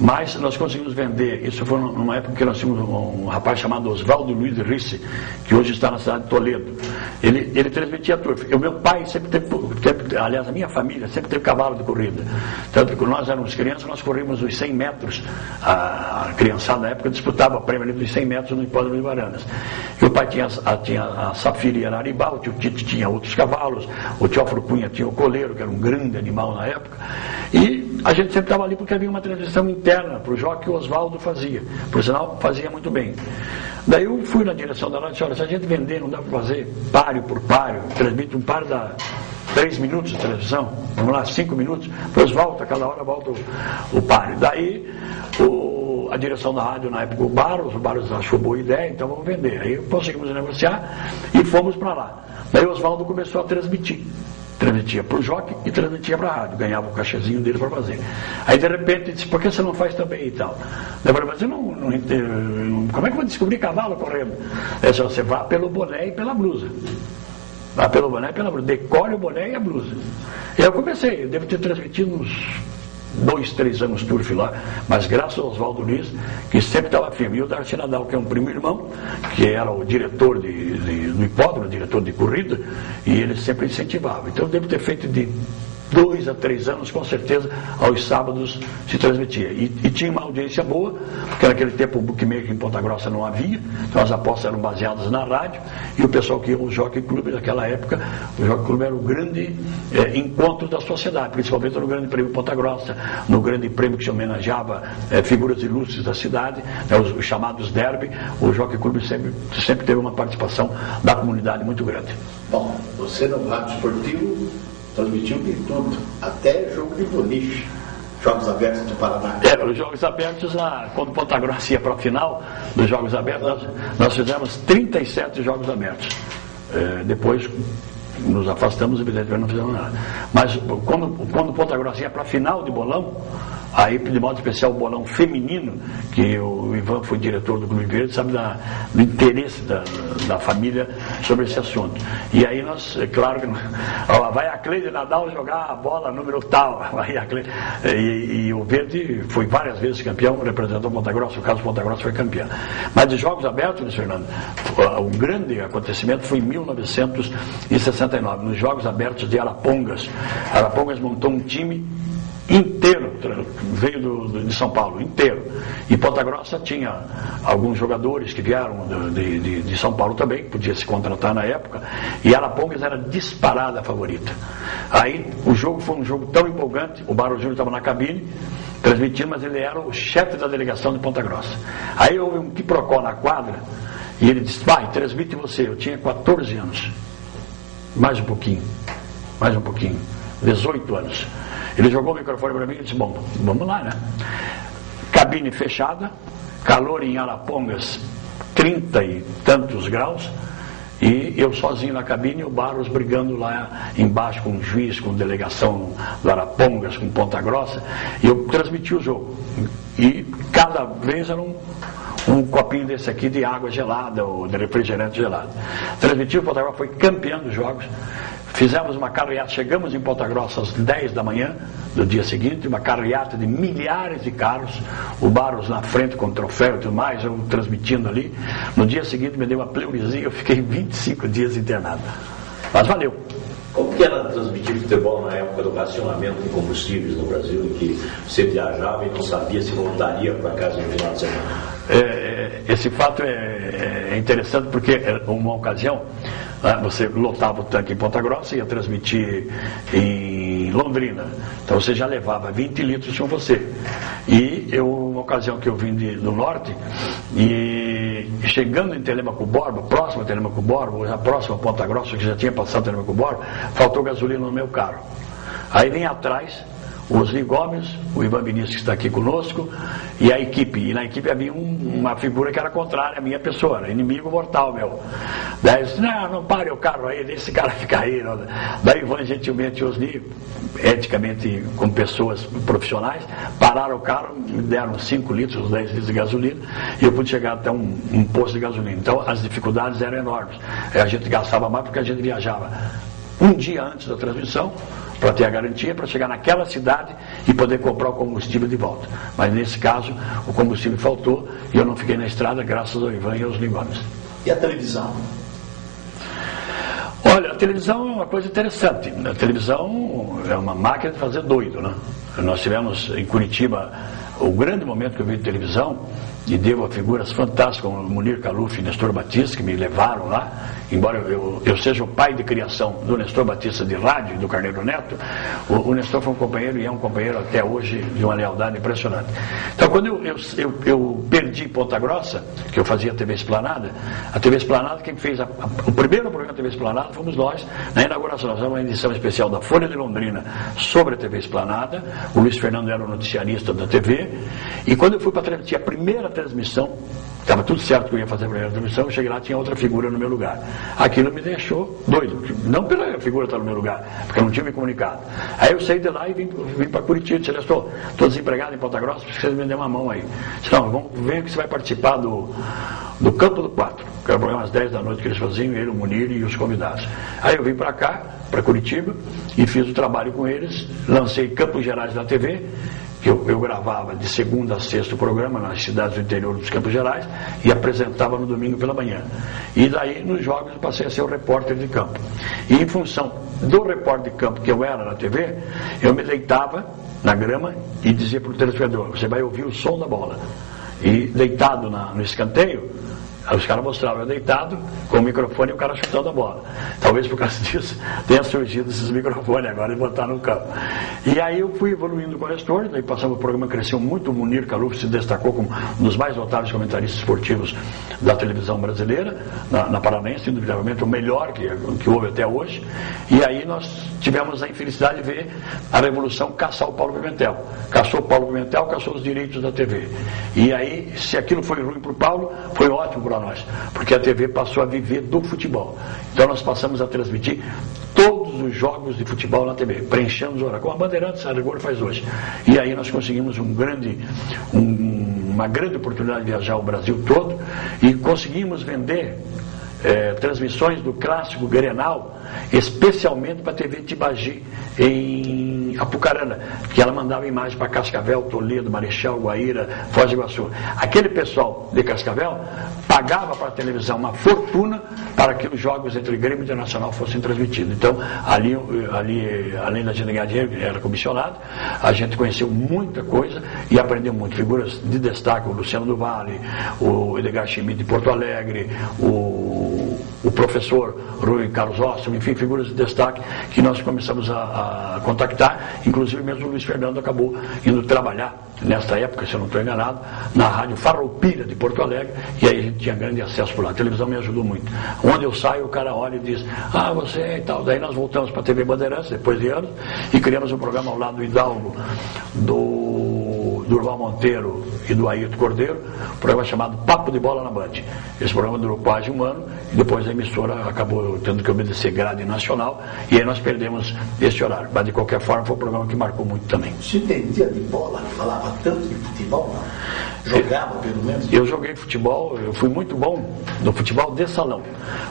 mas nós conseguimos vender. Isso foi numa época que nós tínhamos um rapaz chamado Oswaldo Luiz Risse, que hoje está na cidade de Toledo. Ele transmitia turf. O meu pai sempre teve, aliás, a minha família sempre teve cavalo de corrida. Tanto que quando nós éramos crianças, nós corríamos os 100 metros. A criançada na época disputava o prêmio dos 100 metros no Hipódromo de Baranas. E o pai tinha a Safira e Araribá, o tio Tite tinha outros cavalos, o Teófilo Cunha tinha o coleiro, que era um grande animal na época. E a gente sempre estava ali porque havia uma transmissão interna para o jogo que o Oswaldo fazia. Por sinal, fazia muito bem. Daí eu fui na direção da rádio e disse, olha, se a gente vender, não dá para fazer páreo por páreo, transmite um par dá 3 minutos de transmissão, vamos lá, 5 minutos, depois volta, cada hora volta o páreo. Daí a direção da rádio, na época, o Barros achou boa ideia, então vamos vender. Aí conseguimos negociar e fomos para lá. Daí o Oswaldo começou a transmitia para o jockey e transmitia para a rádio, ganhava o cachezinho dele para fazer. Aí de repente ele disse, por que você não faz também e tal? Eu falei, mas eu não como é que eu vou descobrir cavalo correndo? Ele disse, você vá pelo boné e pela blusa. Vá pelo boné e pela blusa, decore o boné e a blusa. E eu comecei, eu devo ter transmitido uns 2, 3 anos turf lá, mas graças ao Oswaldo Luiz, que sempre estava firme. E o Darcy Nadal, que é um primo irmão, que era o diretor do hipódromo, diretor de corrida, e ele sempre incentivava. Então eu devo ter feito de 2 a 3 anos, com certeza, aos sábados se transmitia. E tinha uma audiência boa, porque naquele tempo o bookmaker em Ponta Grossa não havia, então as apostas eram baseadas na rádio, e o pessoal que ia ao Jockey Club naquela época, o Jockey Club era o grande encontro da sociedade, principalmente no Grande Prêmio Ponta Grossa, no Grande Prêmio que se homenageava figuras ilustres da cidade, os chamados derby. O Jockey Club sempre teve uma participação da comunidade muito grande. Bom, você no rádio esportivo transmitiu de tudo, até jogo de boliche. Jogos Abertos do Paraná. Os Jogos Abertos, quando Ponta Grossa ia para a final dos Jogos Abertos, nós fizemos 37 Jogos Abertos. Depois nos afastamos, evidentemente não fizemos nada. Mas quando Ponta Grossa ia para a final de bolão, aí, de modo especial, o bolão feminino, que o Ivan foi diretor do Clube Verde, sabe do interesse da família sobre esse assunto. E aí nós, é claro que vai a Cleide Nadal jogar a bola número tal, vai a Cleide, e o Verde foi várias vezes campeão, representou Ponta Grossa, o caso Ponta Grossa foi campeão. Mas de Jogos Abertos, Luiz Fernando, o grande acontecimento foi em 1969, nos Jogos Abertos de Arapongas. Arapongas montou um time inteiro, veio de São Paulo, inteiro. E Ponta Grossa tinha alguns jogadores que vieram de São Paulo também, que podia se contratar na época, e Arapongas era disparada a favorita. Aí o jogo foi um jogo tão empolgante, o Barros Júnior estava na cabine, transmitindo, mas ele era o chefe da delegação de Ponta Grossa. Aí houve um quiprocó na quadra, e ele disse, vai, transmite você. Eu tinha 14 anos, mais um pouquinho, 18 anos. Ele jogou o microfone para mim e disse, bom, vamos lá, né? Cabine fechada, calor em Arapongas, 30 e tantos graus, e eu sozinho na cabine, o Barros brigando lá embaixo com o juiz, com delegação do Arapongas, com Ponta Grossa, e eu transmiti o jogo. E cada vez era um copinho desse aqui de água gelada, ou de refrigerante gelado. Transmiti, o Ponta Grossa foi campeão dos jogos. Fizemos uma carreata, chegamos em Ponta Grossa às 10 da manhã do dia seguinte, uma carreata de milhares de carros, o Barros na frente com o troféu e tudo mais, eu transmitindo ali. No dia seguinte me deu uma pleurisia, eu fiquei 25 dias internado. Mas valeu. Como que era transmitir futebol na época do racionamento de combustíveis no Brasil, em que você viajava e não sabia se voltaria para casa no final de semana? Esse fato é interessante porque uma ocasião você lotava o tanque em Ponta Grossa e ia transmitir em Londrina. Então você já levava 20 litros com você. E uma ocasião que eu vim do norte, e chegando em Telêmaco Borba, próximo a Telêmaco Borba, já próximo a Ponta Grossa, que já tinha passado Telêmaco Borba, faltou gasolina no meu carro. Aí vem atrás o Osni Gomes, o Ivan Vinícius que está aqui conosco, e a equipe. E na equipe havia uma figura que era contrária à minha pessoa, era inimigo mortal meu. Daí eu disse, não pare o carro aí, deixa esse cara ficar aí. Não. Daí Ivan gentilmente e Osni, eticamente com pessoas profissionais, pararam o carro, me deram 5 litros, 10 litros de gasolina, e eu pude chegar até um posto de gasolina. Então as dificuldades eram enormes. A gente gastava mais porque a gente viajava um dia antes da transmissão, para ter a garantia, para chegar naquela cidade e poder comprar o combustível de volta. Mas nesse caso, o combustível faltou e eu não fiquei na estrada graças ao Ivan e aos Gomes. E a televisão? Olha, a televisão é uma coisa interessante. A televisão é uma máquina de fazer doido, né? Nós tivemos em Curitiba o grande momento que eu vi de televisão, e devo a figuras fantásticas como Munir Caluf e Nestor Batista, que me levaram lá. Embora eu seja o pai de criação do Nestor Batista de rádio e do Carneiro Neto, o Nestor foi um companheiro e é um companheiro até hoje de uma lealdade impressionante. Então, quando eu perdi Ponta Grossa, que eu fazia a TV Esplanada, quem fez o primeiro programa da TV Esplanada fomos nós, na inauguração. Nós fizemos uma edição especial da Folha de Londrina sobre a TV Esplanada, o Luiz Fernando era o noticiarista da TV, e quando eu fui para transmitir a primeira transmissão, estava tudo certo que eu ia fazer a primeira transmissão, eu cheguei lá, tinha outra figura no meu lugar. Aquilo me deixou doido, não pela figura estar no meu lugar, porque eu não tinha me comunicado. Aí eu saí de lá e vim para Curitiba, disse, estou desempregado em Ponta Grossa, preciso me dar uma mão aí. Disse, não, vem que você vai participar do Campo do 4, que era o programa às 10 da noite que eles faziam, ele, o Munir e os convidados. Aí eu vim para cá, para Curitiba, e fiz o trabalho com eles, lancei Campos Gerais na TV, que eu gravava de segunda a sexta o programa nas cidades do interior dos Campos Gerais e apresentava no domingo pela manhã. E daí, nos jogos, eu passei a ser o repórter de campo. E em função do repórter de campo que eu era na TV, eu me deitava na grama e dizia para o telespectador, você vai ouvir o som da bola. E deitado no escanteio, Os caras mostravam eu deitado com o microfone e o cara chutando a bola. Talvez por causa disso tenha surgido esses microfones agora e botar no campo. E aí eu fui evoluindo com o gestor, daí passamos, o programa cresceu muito, o Munir Caluf se destacou como um dos mais notáveis comentaristas esportivos da televisão brasileira, na Paranaense, indubitavelmente o melhor que houve até hoje. E aí nós tivemos a infelicidade de ver a Revolução caçar o Paulo Pimentel. Caçou o Paulo Pimentel, caçou os direitos da TV. E aí, se aquilo foi ruim para o Paulo, foi ótimo para nós, porque a TV passou a viver do futebol. Então nós passamos a transmitir todos os jogos de futebol na TV, preenchendo os horários, como a Bandeirantes, a Rigor faz hoje. E aí nós conseguimos uma grande oportunidade de viajar o Brasil todo e conseguimos vender transmissões do clássico Grenal, especialmente para a TV Tibagi em Apucarana, que ela mandava imagem para Cascavel, Toledo, Marechal, Guaíra, Foz do Iguaçu. Aquele pessoal de Cascavel pagava para a televisão uma fortuna para que os jogos entre Grêmio e Internacional fossem transmitidos. Então, ali além da gente ganhar dinheiro, era comissionado, a gente conheceu muita coisa e aprendeu muito. Figuras de destaque, o Luciano do Vale, o Edgar Schmidt de Porto Alegre, o professor Rui Carlos Ostrom, enfim, figuras de destaque que nós começamos a contactar, inclusive mesmo o Luiz Fernando acabou indo trabalhar, nesta época, se eu não estou enganado, na Rádio Farroupilha de Porto Alegre, e aí a gente tinha grande acesso por lá. A televisão me ajudou muito. Onde eu saio, o cara olha e diz, você é e tal. Daí nós voltamos para a TV Bandeirantes, depois de anos, e criamos um programa ao lado do Hidalgo, do Durval Monteiro e do Ayrton Cordeiro, um programa chamado Papo de Bola na Band. Esse programa durou quase um ano, e depois a emissora acabou tendo que obedecer grade nacional, e aí nós perdemos esse horário. Mas de qualquer forma foi um programa que marcou muito também. Você entendia de bola? Falava tanto de futebol? Jogava pelo menos? Eu joguei futebol, eu fui muito bom no futebol de salão.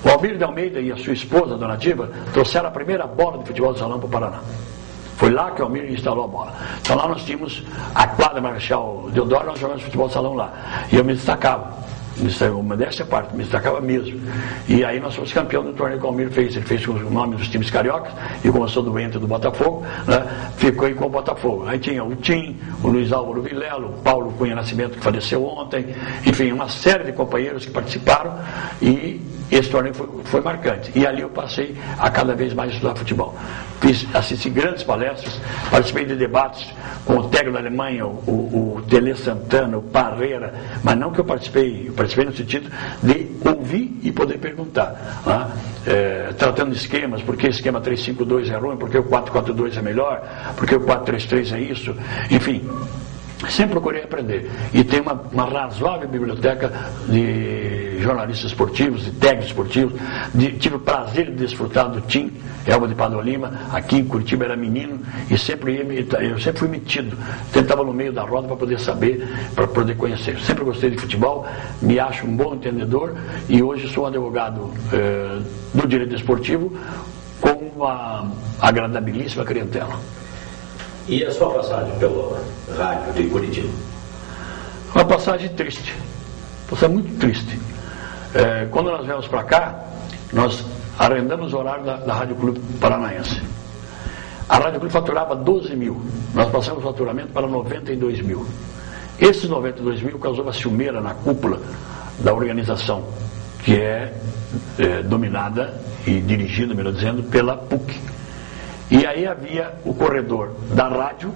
O Almir de Almeida e a sua esposa, Dona Diva, trouxeram a primeira bola de futebol de salão para o Paraná. Foi lá que o Almir instalou a bola. Então lá nós tínhamos a quadra Marechal Deodoro, nós jogamos futebol de salão lá. E eu me destacava. Uma dessa parte, me destacava mesmo. E aí nós fomos campeão do torneio que o Almir fez. Ele fez com o nome dos times cariocas, e como eu sou doente do Botafogo, né, ficou aí com o Botafogo. Aí tinha o Tim, o Luiz Álvaro Vilela, o Paulo Cunha Nascimento, que faleceu ontem, enfim, uma série de companheiros que participaram, e esse torneio foi marcante. E ali eu passei a cada vez mais estudar futebol. Assisti grandes palestras, participei de debates com o técnico da Alemanha, o Tele Santana, o Parreira, mas não que eu participei no sentido de ouvir e poder perguntar, tratando de esquemas, por que o esquema 3-5-2 é ruim, por que o 4-4-2 é melhor, por que o 4-3-3 é isso, enfim. Sempre procurei aprender. E tem uma razoável biblioteca de jornalistas esportivos, de técnicos esportivos. Tive o prazer de desfrutar do Tim, Elba de Padua Lima. Aqui em Curitiba era menino e eu sempre fui metido. Tentava no meio da roda para poder saber, para poder conhecer. Sempre gostei de futebol, me acho um bom entendedor e hoje sou advogado do direito esportivo com uma agradabilíssima clientela. E a sua passagem pelo rádio de Curitiba? Uma passagem triste, passagem muito triste. Quando nós viemos para cá, nós arrendamos o horário da Rádio Clube Paranaense. A Rádio Clube faturava 12 mil, nós passamos o faturamento para 92 mil. Esses 92 mil causou uma ciumeira na cúpula da organização, que é dominada e dirigida, melhor dizendo, pela PUC. E aí havia o corredor da rádio,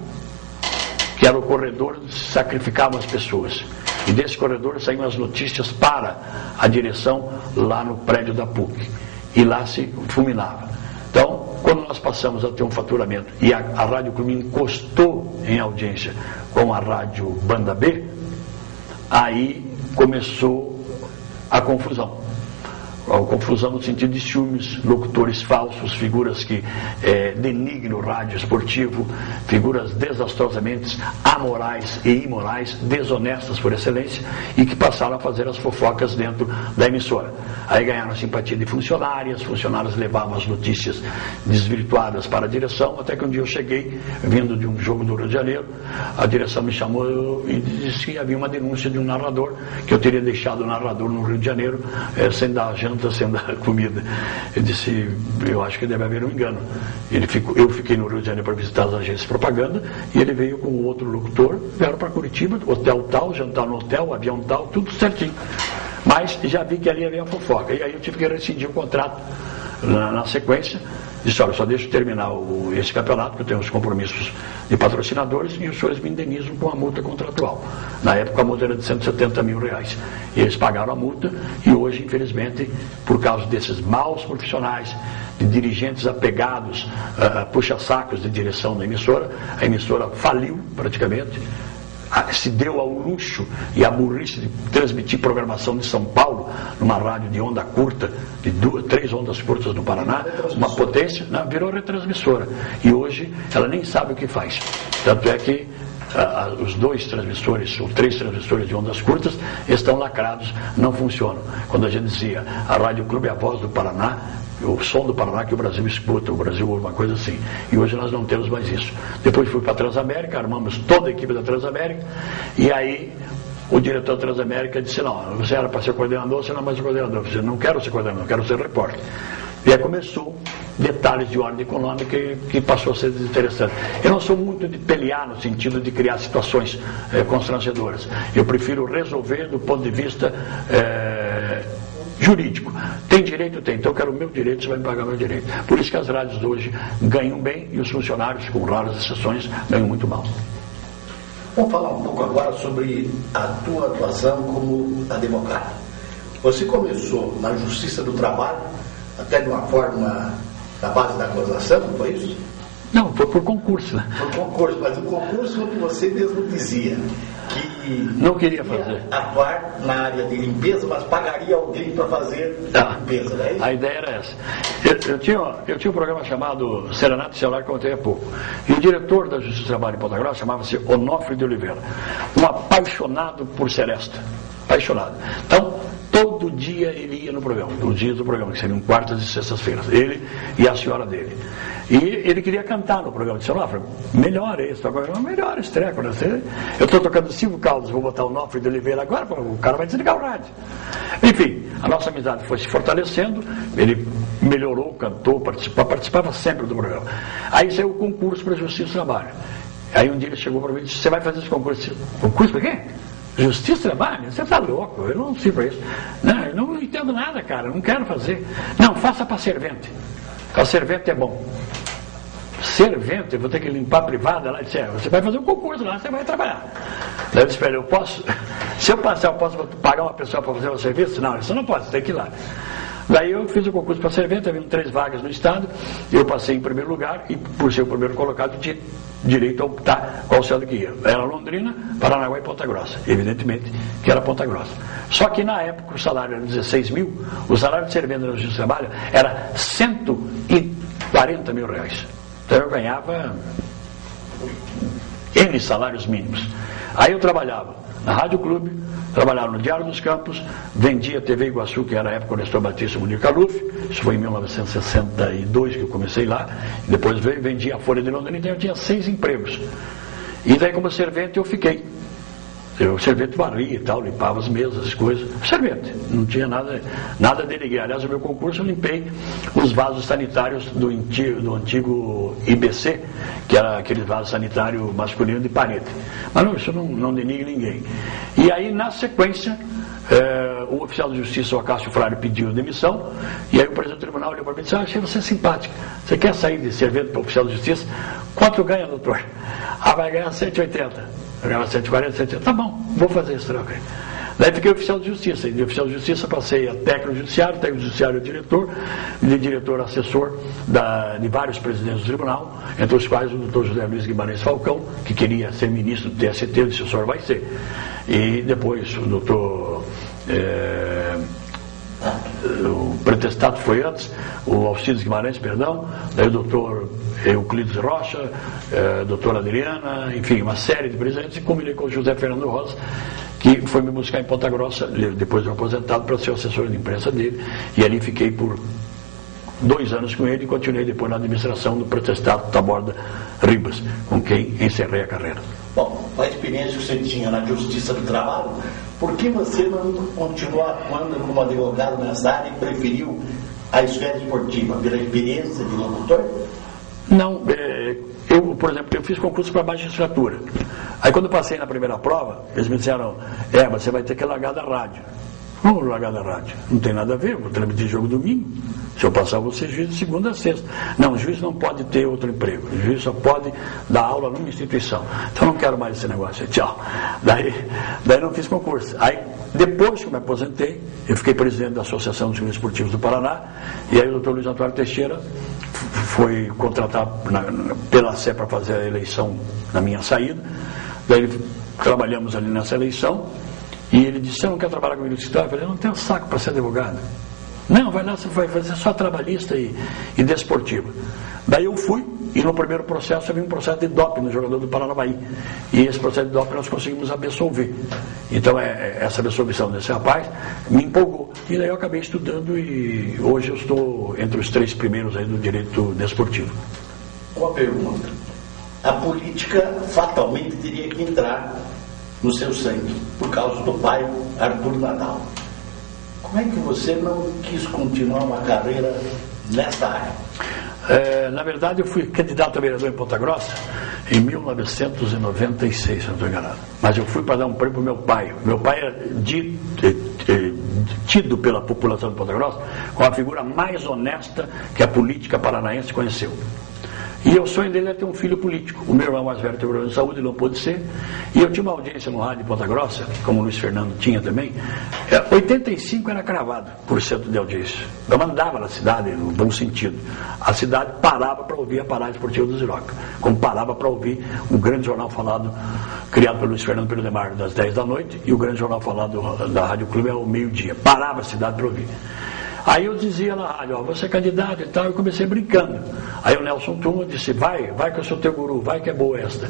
que era o corredor que sacrificava as pessoas. E desse corredor saíam as notícias para a direção lá no prédio da PUC. E lá se fulminava. Então, quando nós passamos a ter um faturamento e a Rádio Clube encostou em audiência com a Rádio Banda B, aí começou a confusão. A confusão no sentido de ciúmes, locutores falsos, figuras que denigram o rádio esportivo, figuras desastrosamente amorais e imorais, desonestas por excelência, e que passaram a fazer as fofocas dentro da emissora. Aí ganharam a simpatia de funcionárias levavam as notícias desvirtuadas para a direção, até que um dia eu cheguei, vindo de um jogo do Rio de Janeiro, a direção me chamou e disse que havia uma denúncia de um narrador, que eu teria deixado o narrador no Rio de Janeiro sem dar janta, sem dar comida. Eu disse, eu acho que deve haver um engano. Eu fiquei no Rio de Janeiro para visitar as agências de propaganda, e ele veio com outro locutor, vieram para Curitiba, hotel tal, jantar no hotel, avião tal, tudo certinho. Mas já vi que ali havia fofoca. E aí eu tive que rescindir o contrato na sequência. Disse, olha, só deixo terminar esse campeonato, porque eu tenho os compromissos de patrocinadores e os senhores me indenizam com a multa contratual. Na época a multa era de R$170 mil. E eles pagaram a multa e hoje, infelizmente, por causa desses maus profissionais, de dirigentes apegados, puxa-sacos de direção da emissora, a emissora faliu praticamente. Se deu ao luxo e à burrice de transmitir programação de São Paulo numa rádio de onda curta, de 3 ondas curtas no Paraná, uma potência, virou retransmissora. E hoje ela nem sabe o que faz. Tanto é que os 2 transmissores, ou 3 transmissores de ondas curtas, estão lacrados, não funcionam. Quando a gente dizia, a Rádio Clube é a voz do Paraná, o som do Paraná que o Brasil escuta, o Brasil ouve, uma coisa assim. E hoje nós não temos mais isso. Depois fui para a Transamérica, armamos toda a equipe da Transamérica, e aí o diretor da Transamérica disse, não, você era para ser coordenador, você não é mais coordenador. Eu disse, não quero ser coordenador, eu quero ser repórter. E aí começou detalhes de ordem econômica que passou a ser desinteressante. Eu não sou muito de pelear no sentido de criar situações constrangedoras. Eu prefiro resolver do ponto de vista jurídico. Tem direito? Tem. Então eu quero o meu direito, você vai me pagar o meu direito. Por isso que as rádios hoje ganham bem e os funcionários, com raras exceções, ganham muito mal. Vamos falar um pouco agora sobre a tua atuação como advogado. Você começou na Justiça do Trabalho, até de uma forma na base da acusação, não foi isso? Não, foi por concurso, né? Por concurso, mas o concurso que você mesmo dizia que não queria fazer. Atuar na área de limpeza, mas pagaria alguém para fazer a limpeza, não é isso? A ideia era essa. Eu tinha um programa chamado Serenato Celular, que eu contei há pouco. E o diretor da Justiça do Trabalho em Ponta Grossa chamava-se Onofre de Oliveira. Um apaixonado por Seresta. Apaixonado. Então, todo dia ele ia no programa, os dias do programa, que seriam quartas e sextas-feiras. Ele e a senhora dele. E ele queria cantar no programa. Disse, Onofre, melhor esse, agora melhor esse treco, né? Eu estou tocando Silvio Caldas, vou botar o Onofre de Oliveira agora, o cara vai desligar o rádio. Enfim, a nossa amizade foi se fortalecendo, ele melhorou, cantou, participava sempre do programa. Aí saiu o concurso para a Justiça do Trabalho. Aí um dia ele chegou para mim e disse, você vai fazer esse concurso? Disse, concurso para quê? Justiça do Trabalho? Você está louco, eu não sirvo para isso. Não, eu não entendo nada, cara, não quero fazer. Não, faça para servente. Para servente é bom. Servente, eu vou ter que limpar a privada lá. Disse, você vai fazer um concurso lá, você vai trabalhar. Daí eu disse para ele, eu posso, se eu passar, eu posso pagar uma pessoa para fazer um serviço? Não, isso não pode, você tem que ir lá. Daí eu fiz o concurso para servente, havia 3 vagas no estado, eu passei em primeiro lugar e por ser o primeiro colocado tinha direito a optar qual estado que ia. Era Londrina, Paranaguá e Ponta Grossa. Evidentemente que era Ponta Grossa. Só que na época o salário era 16 mil, o salário de servente na Justiça do Trabalho era 140 mil reais. Então eu ganhava N salários mínimos. Aí eu trabalhava na Rádio Clube, trabalhava no Diário dos Campos, vendia TV Iguaçu, que era a época do Nestor Batista e Munir Caluf, isso foi em 1962 que eu comecei lá, e depois vendia a Folha de Londrina, então eu tinha 6 empregos. E daí como servente eu fiquei. Eu servente varria e tal, limpava as mesas, as coisas. Servente, não tinha nada de ninguém. Aliás, o meu concurso eu limpei os vasos sanitários do antigo IBC, que era aquele vaso sanitário masculino de parede. Mas não, isso não denigra ninguém. E aí, na sequência, o oficial de justiça, o Acácio Frade, pediu demissão, e aí o presidente do tribunal olhou para mim e disse, achei você simpático. Você quer sair de servente para oficial de justiça? Quanto ganha, doutor? Vai ganhar 180. Eu ganhava 140, 180. Tá bom, vou fazer esse troco aí. Daí fiquei oficial de justiça. E de oficial de justiça passei a técnico judiciário diretor, de diretor assessor de vários presidentes do tribunal, entre os quais o doutor José Luiz Guimarães Falcão, que queria ser ministro do TST, eu disse, o senhor vai ser. E depois o doutor... o pretestado foi antes, o Alcides Guimarães, perdão, daí o doutor Euclides Rocha, a doutora Adriana, enfim, uma série de presidentes, e combinei com o José Fernando Rosa, que foi me buscar em Ponta Grossa, depois de aposentado, para ser o assessor de imprensa dele, e ali fiquei por 2 anos com ele e continuei depois na administração do pretestado Taborda Ribas, com quem encerrei a carreira. Bom, a experiência que você tinha na Justiça do Trabalho, por que você não continuou atuando como advogado nessa área e preferiu a esfera esportiva? Pela experiência de locutor? Não, eu, por exemplo, eu fiz concurso para magistratura. Aí quando eu passei na primeira prova, eles me disseram, você vai ter que largar da rádio. Vamos largar da rádio. Não tem nada a ver, vou transmitir jogo domingo. Se eu passar, vou ser juiz de segunda a sexta. Não, o juiz não pode ter outro emprego. O juiz só pode dar aula numa instituição. Então, não quero mais esse negócio. Tchau. Daí não fiz concurso. Aí, depois que eu me aposentei, eu fiquei presidente da Associação dos Juízes Esportivos do Paraná. E aí o doutor Luiz Antônio Teixeira foi contratado pela SE para fazer a eleição na minha saída. Daí trabalhamos ali nessa eleição. E ele disse: você não quer trabalhar comigo no escritório? Eu falei: eu não tenho saco para ser advogado. Não, vai lá, você vai fazer só trabalhista e desportiva. Daí eu fui, e no primeiro processo havia um processo de doping no jogador do Paranavaí. E esse processo de doping nós conseguimos absolver. Então essa absolvição desse rapaz me empolgou. E daí eu acabei estudando e hoje eu estou entre os 3 primeiros aí do direito desportivo. Uma pergunta. A política fatalmente teria que entrar no seu sangue, por causa do pai, Arthur Nadal. Como é que você não quis continuar uma carreira nessa área? Na verdade, eu fui candidato a vereador em Ponta Grossa em 1996, se não estou enganado. Mas eu fui para dar um prêmio para o meu pai. Meu pai era tido pela população de Ponta Grossa como a figura mais honesta que a política paranaense conheceu. E o sonho dele é ter um filho político. O meu irmão mais velho teve problema de saúde, ele não pôde ser. E eu tinha uma audiência no rádio de Ponta Grossa, como o Luiz Fernando tinha também. 85 era cravado por cento de audiência. Eu mandava na cidade, no bom sentido. A cidade parava para ouvir a parada esportiva do Ziroca. Como parava para ouvir o grande jornal falado, criado pelo Luiz Fernando Pelo Demar, das 10 da noite, e o grande jornal falado da Rádio Clube ao meio-dia. Parava a cidade para ouvir. Aí eu dizia na rádio: você é candidato e tal, eu comecei brincando. Aí o Nelson Tuma disse: vai que eu sou teu guru, vai que é boa esta.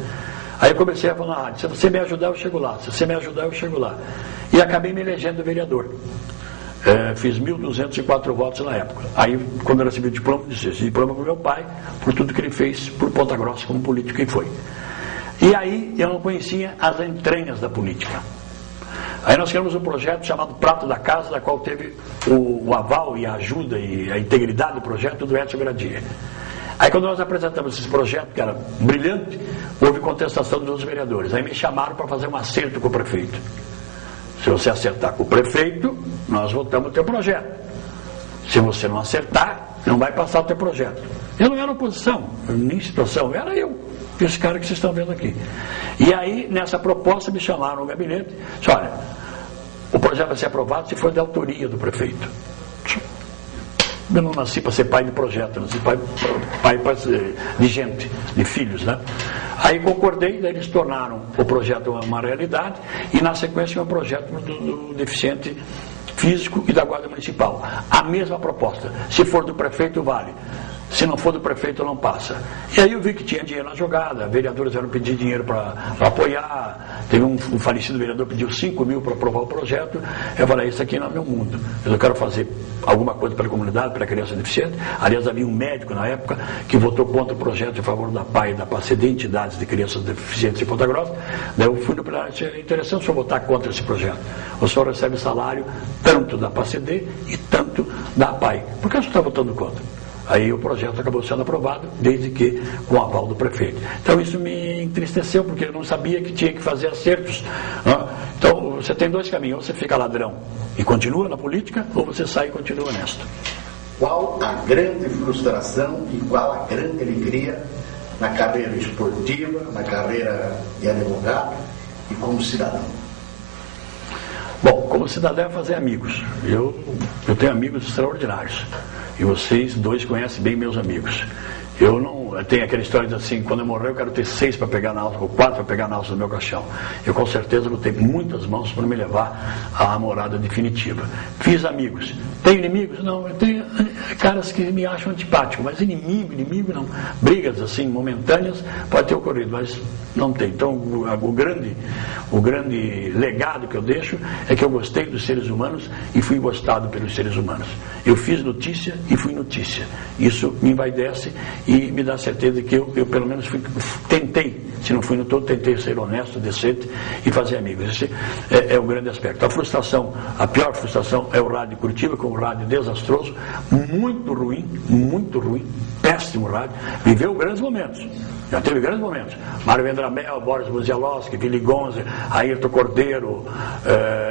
Aí eu comecei a falar na rádio: se você me ajudar, eu chego lá, se você me ajudar, eu chego lá. E acabei me elegendo vereador. Fiz 1.204 votos na época. Aí, quando eu recebi o diploma, disse: esse diploma para o meu pai, por tudo que ele fez por Ponta Grossa como político, e foi. E aí eu não conhecia as entranhas da política. Aí nós criamos um projeto chamado Prato da Casa, da qual teve o aval e a ajuda e a integridade do projeto do Edson Gradia. Aí quando nós apresentamos esse projeto, que era brilhante, houve contestação dos vereadores. Aí me chamaram para fazer um acerto com o prefeito. Se você acertar com o prefeito, nós votamos o teu projeto. Se você não acertar, não vai passar o teu projeto. Eu não era oposição, nem situação, era eu, esse cara que vocês estão vendo aqui. E aí, nessa proposta, me chamaram no gabinete e disse: olha, o projeto vai ser aprovado se for de autoria do prefeito. Eu não nasci para ser pai de projeto, eu nasci pai de gente, de filhos, né? Aí concordei, daí eles tornaram o projeto uma realidade e na sequência um projeto do deficiente físico e da Guarda Municipal. A mesma proposta. Se for do prefeito, vale. Se não for do prefeito, não passa. E aí eu vi que tinha dinheiro na jogada, vereadores eram pedir dinheiro para apoiar, teve um falecido vereador que pediu 5 mil para aprovar o projeto. Eu falei: isso aqui não é meu mundo, eu quero fazer alguma coisa pela comunidade, pela criança deficiente. Aliás, havia um médico na época que votou contra o projeto em favor da PAI e da PACD, entidades de crianças deficientes em Ponta Grossa. Daí eu fui no plenário e disse: é interessante o senhor votar contra esse projeto. O senhor recebe salário tanto da PACD e tanto da PAI. Por que o senhor está votando contra? Aí o projeto acabou sendo aprovado, desde que com o aval do prefeito. Então isso me entristeceu, porque eu não sabia que tinha que fazer acertos. Então você tem 2 caminhos: ou você fica ladrão e continua na política, ou você sai e continua honesto. Qual a grande frustração e qual a grande alegria na carreira esportiva, na carreira de advogado e como cidadão? Bom, como cidadão é fazer amigos. Eu tenho amigos extraordinários. E vocês 2 conhecem bem meus amigos. Eu não tenho aquela história de assim: quando eu morrer eu quero ter 6 para pegar na alça, ou 4 para pegar na alça do meu caixão. Eu com certeza vou ter muitas mãos para me levar à morada definitiva. Fiz amigos. Tenho inimigos? Não, eu tenho caras que me acham antipático, mas inimigo não. Brigas assim momentâneas pode ter ocorrido, mas não tem. Então o grande legado que eu deixo é que eu gostei dos seres humanos e fui gostado pelos seres humanos. Eu fiz notícia e fui notícia. Isso me envaidece e me dá certeza que eu pelo menos tentei, se não fui no todo, tentei ser honesto, decente e fazer amigos. Esse é o grande aspecto. A frustração, a pior frustração é o rádio de Curitiba, com um rádio desastroso, muito ruim, péssimo rádio, viveu grandes momentos. Já teve grandes momentos. Mário Vendramel, Boris Buzialowski, Vili Gonza, Ayrton Cordeiro,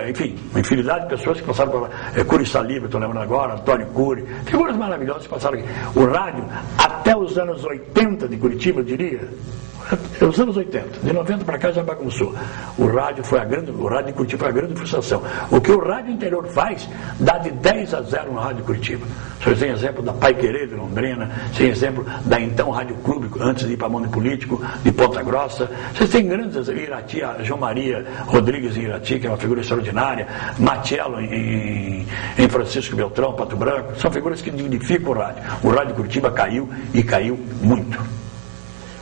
enfim, uma infinidade de pessoas que passaram por lá. Cury Saliba, estou lembrando agora, Antônio Cury, figuras maravilhosas que passaram aqui. O rádio, até os anos 80 de Curitiba, eu diria, os anos 80, de 90 para cá já bagunçou. O rádio de Curitiba foi a grande frustração. O que o rádio interior faz, dá de 10-0 no rádio de Curitiba. Vocês têm exemplo da Pai Querer de Londrina, tem exemplo da então Rádio Clube, antes de ir para Mundo Político, de Ponta Grossa. Vocês têm grandes, Irati, João Maria Rodrigues em Irati, que é uma figura extraordinária, Matiello em Francisco Beltrão, Pato Branco, são figuras que dignificam o rádio. O rádio de Curitiba caiu e caiu muito.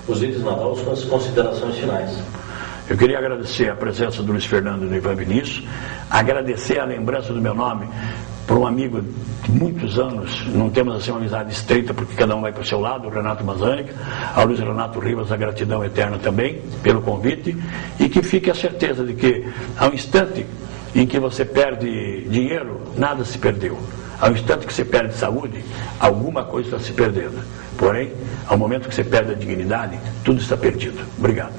Os vídeos Natal são as considerações finais. Eu queria agradecer a presença do Luiz Fernando e do Ivan Vinícius, agradecer a lembrança do meu nome por um amigo de muitos anos, não temos assim uma amizade estreita porque cada um vai para o seu lado, o Renato Mazanica, ao Luiz Renato Rivas, a gratidão eterna também pelo convite, e que fique a certeza de que ao instante em que você perde dinheiro, nada se perdeu. Ao instante que você perde saúde, alguma coisa está se perdendo. Porém, ao momento que você perde a dignidade, tudo está perdido. Obrigado.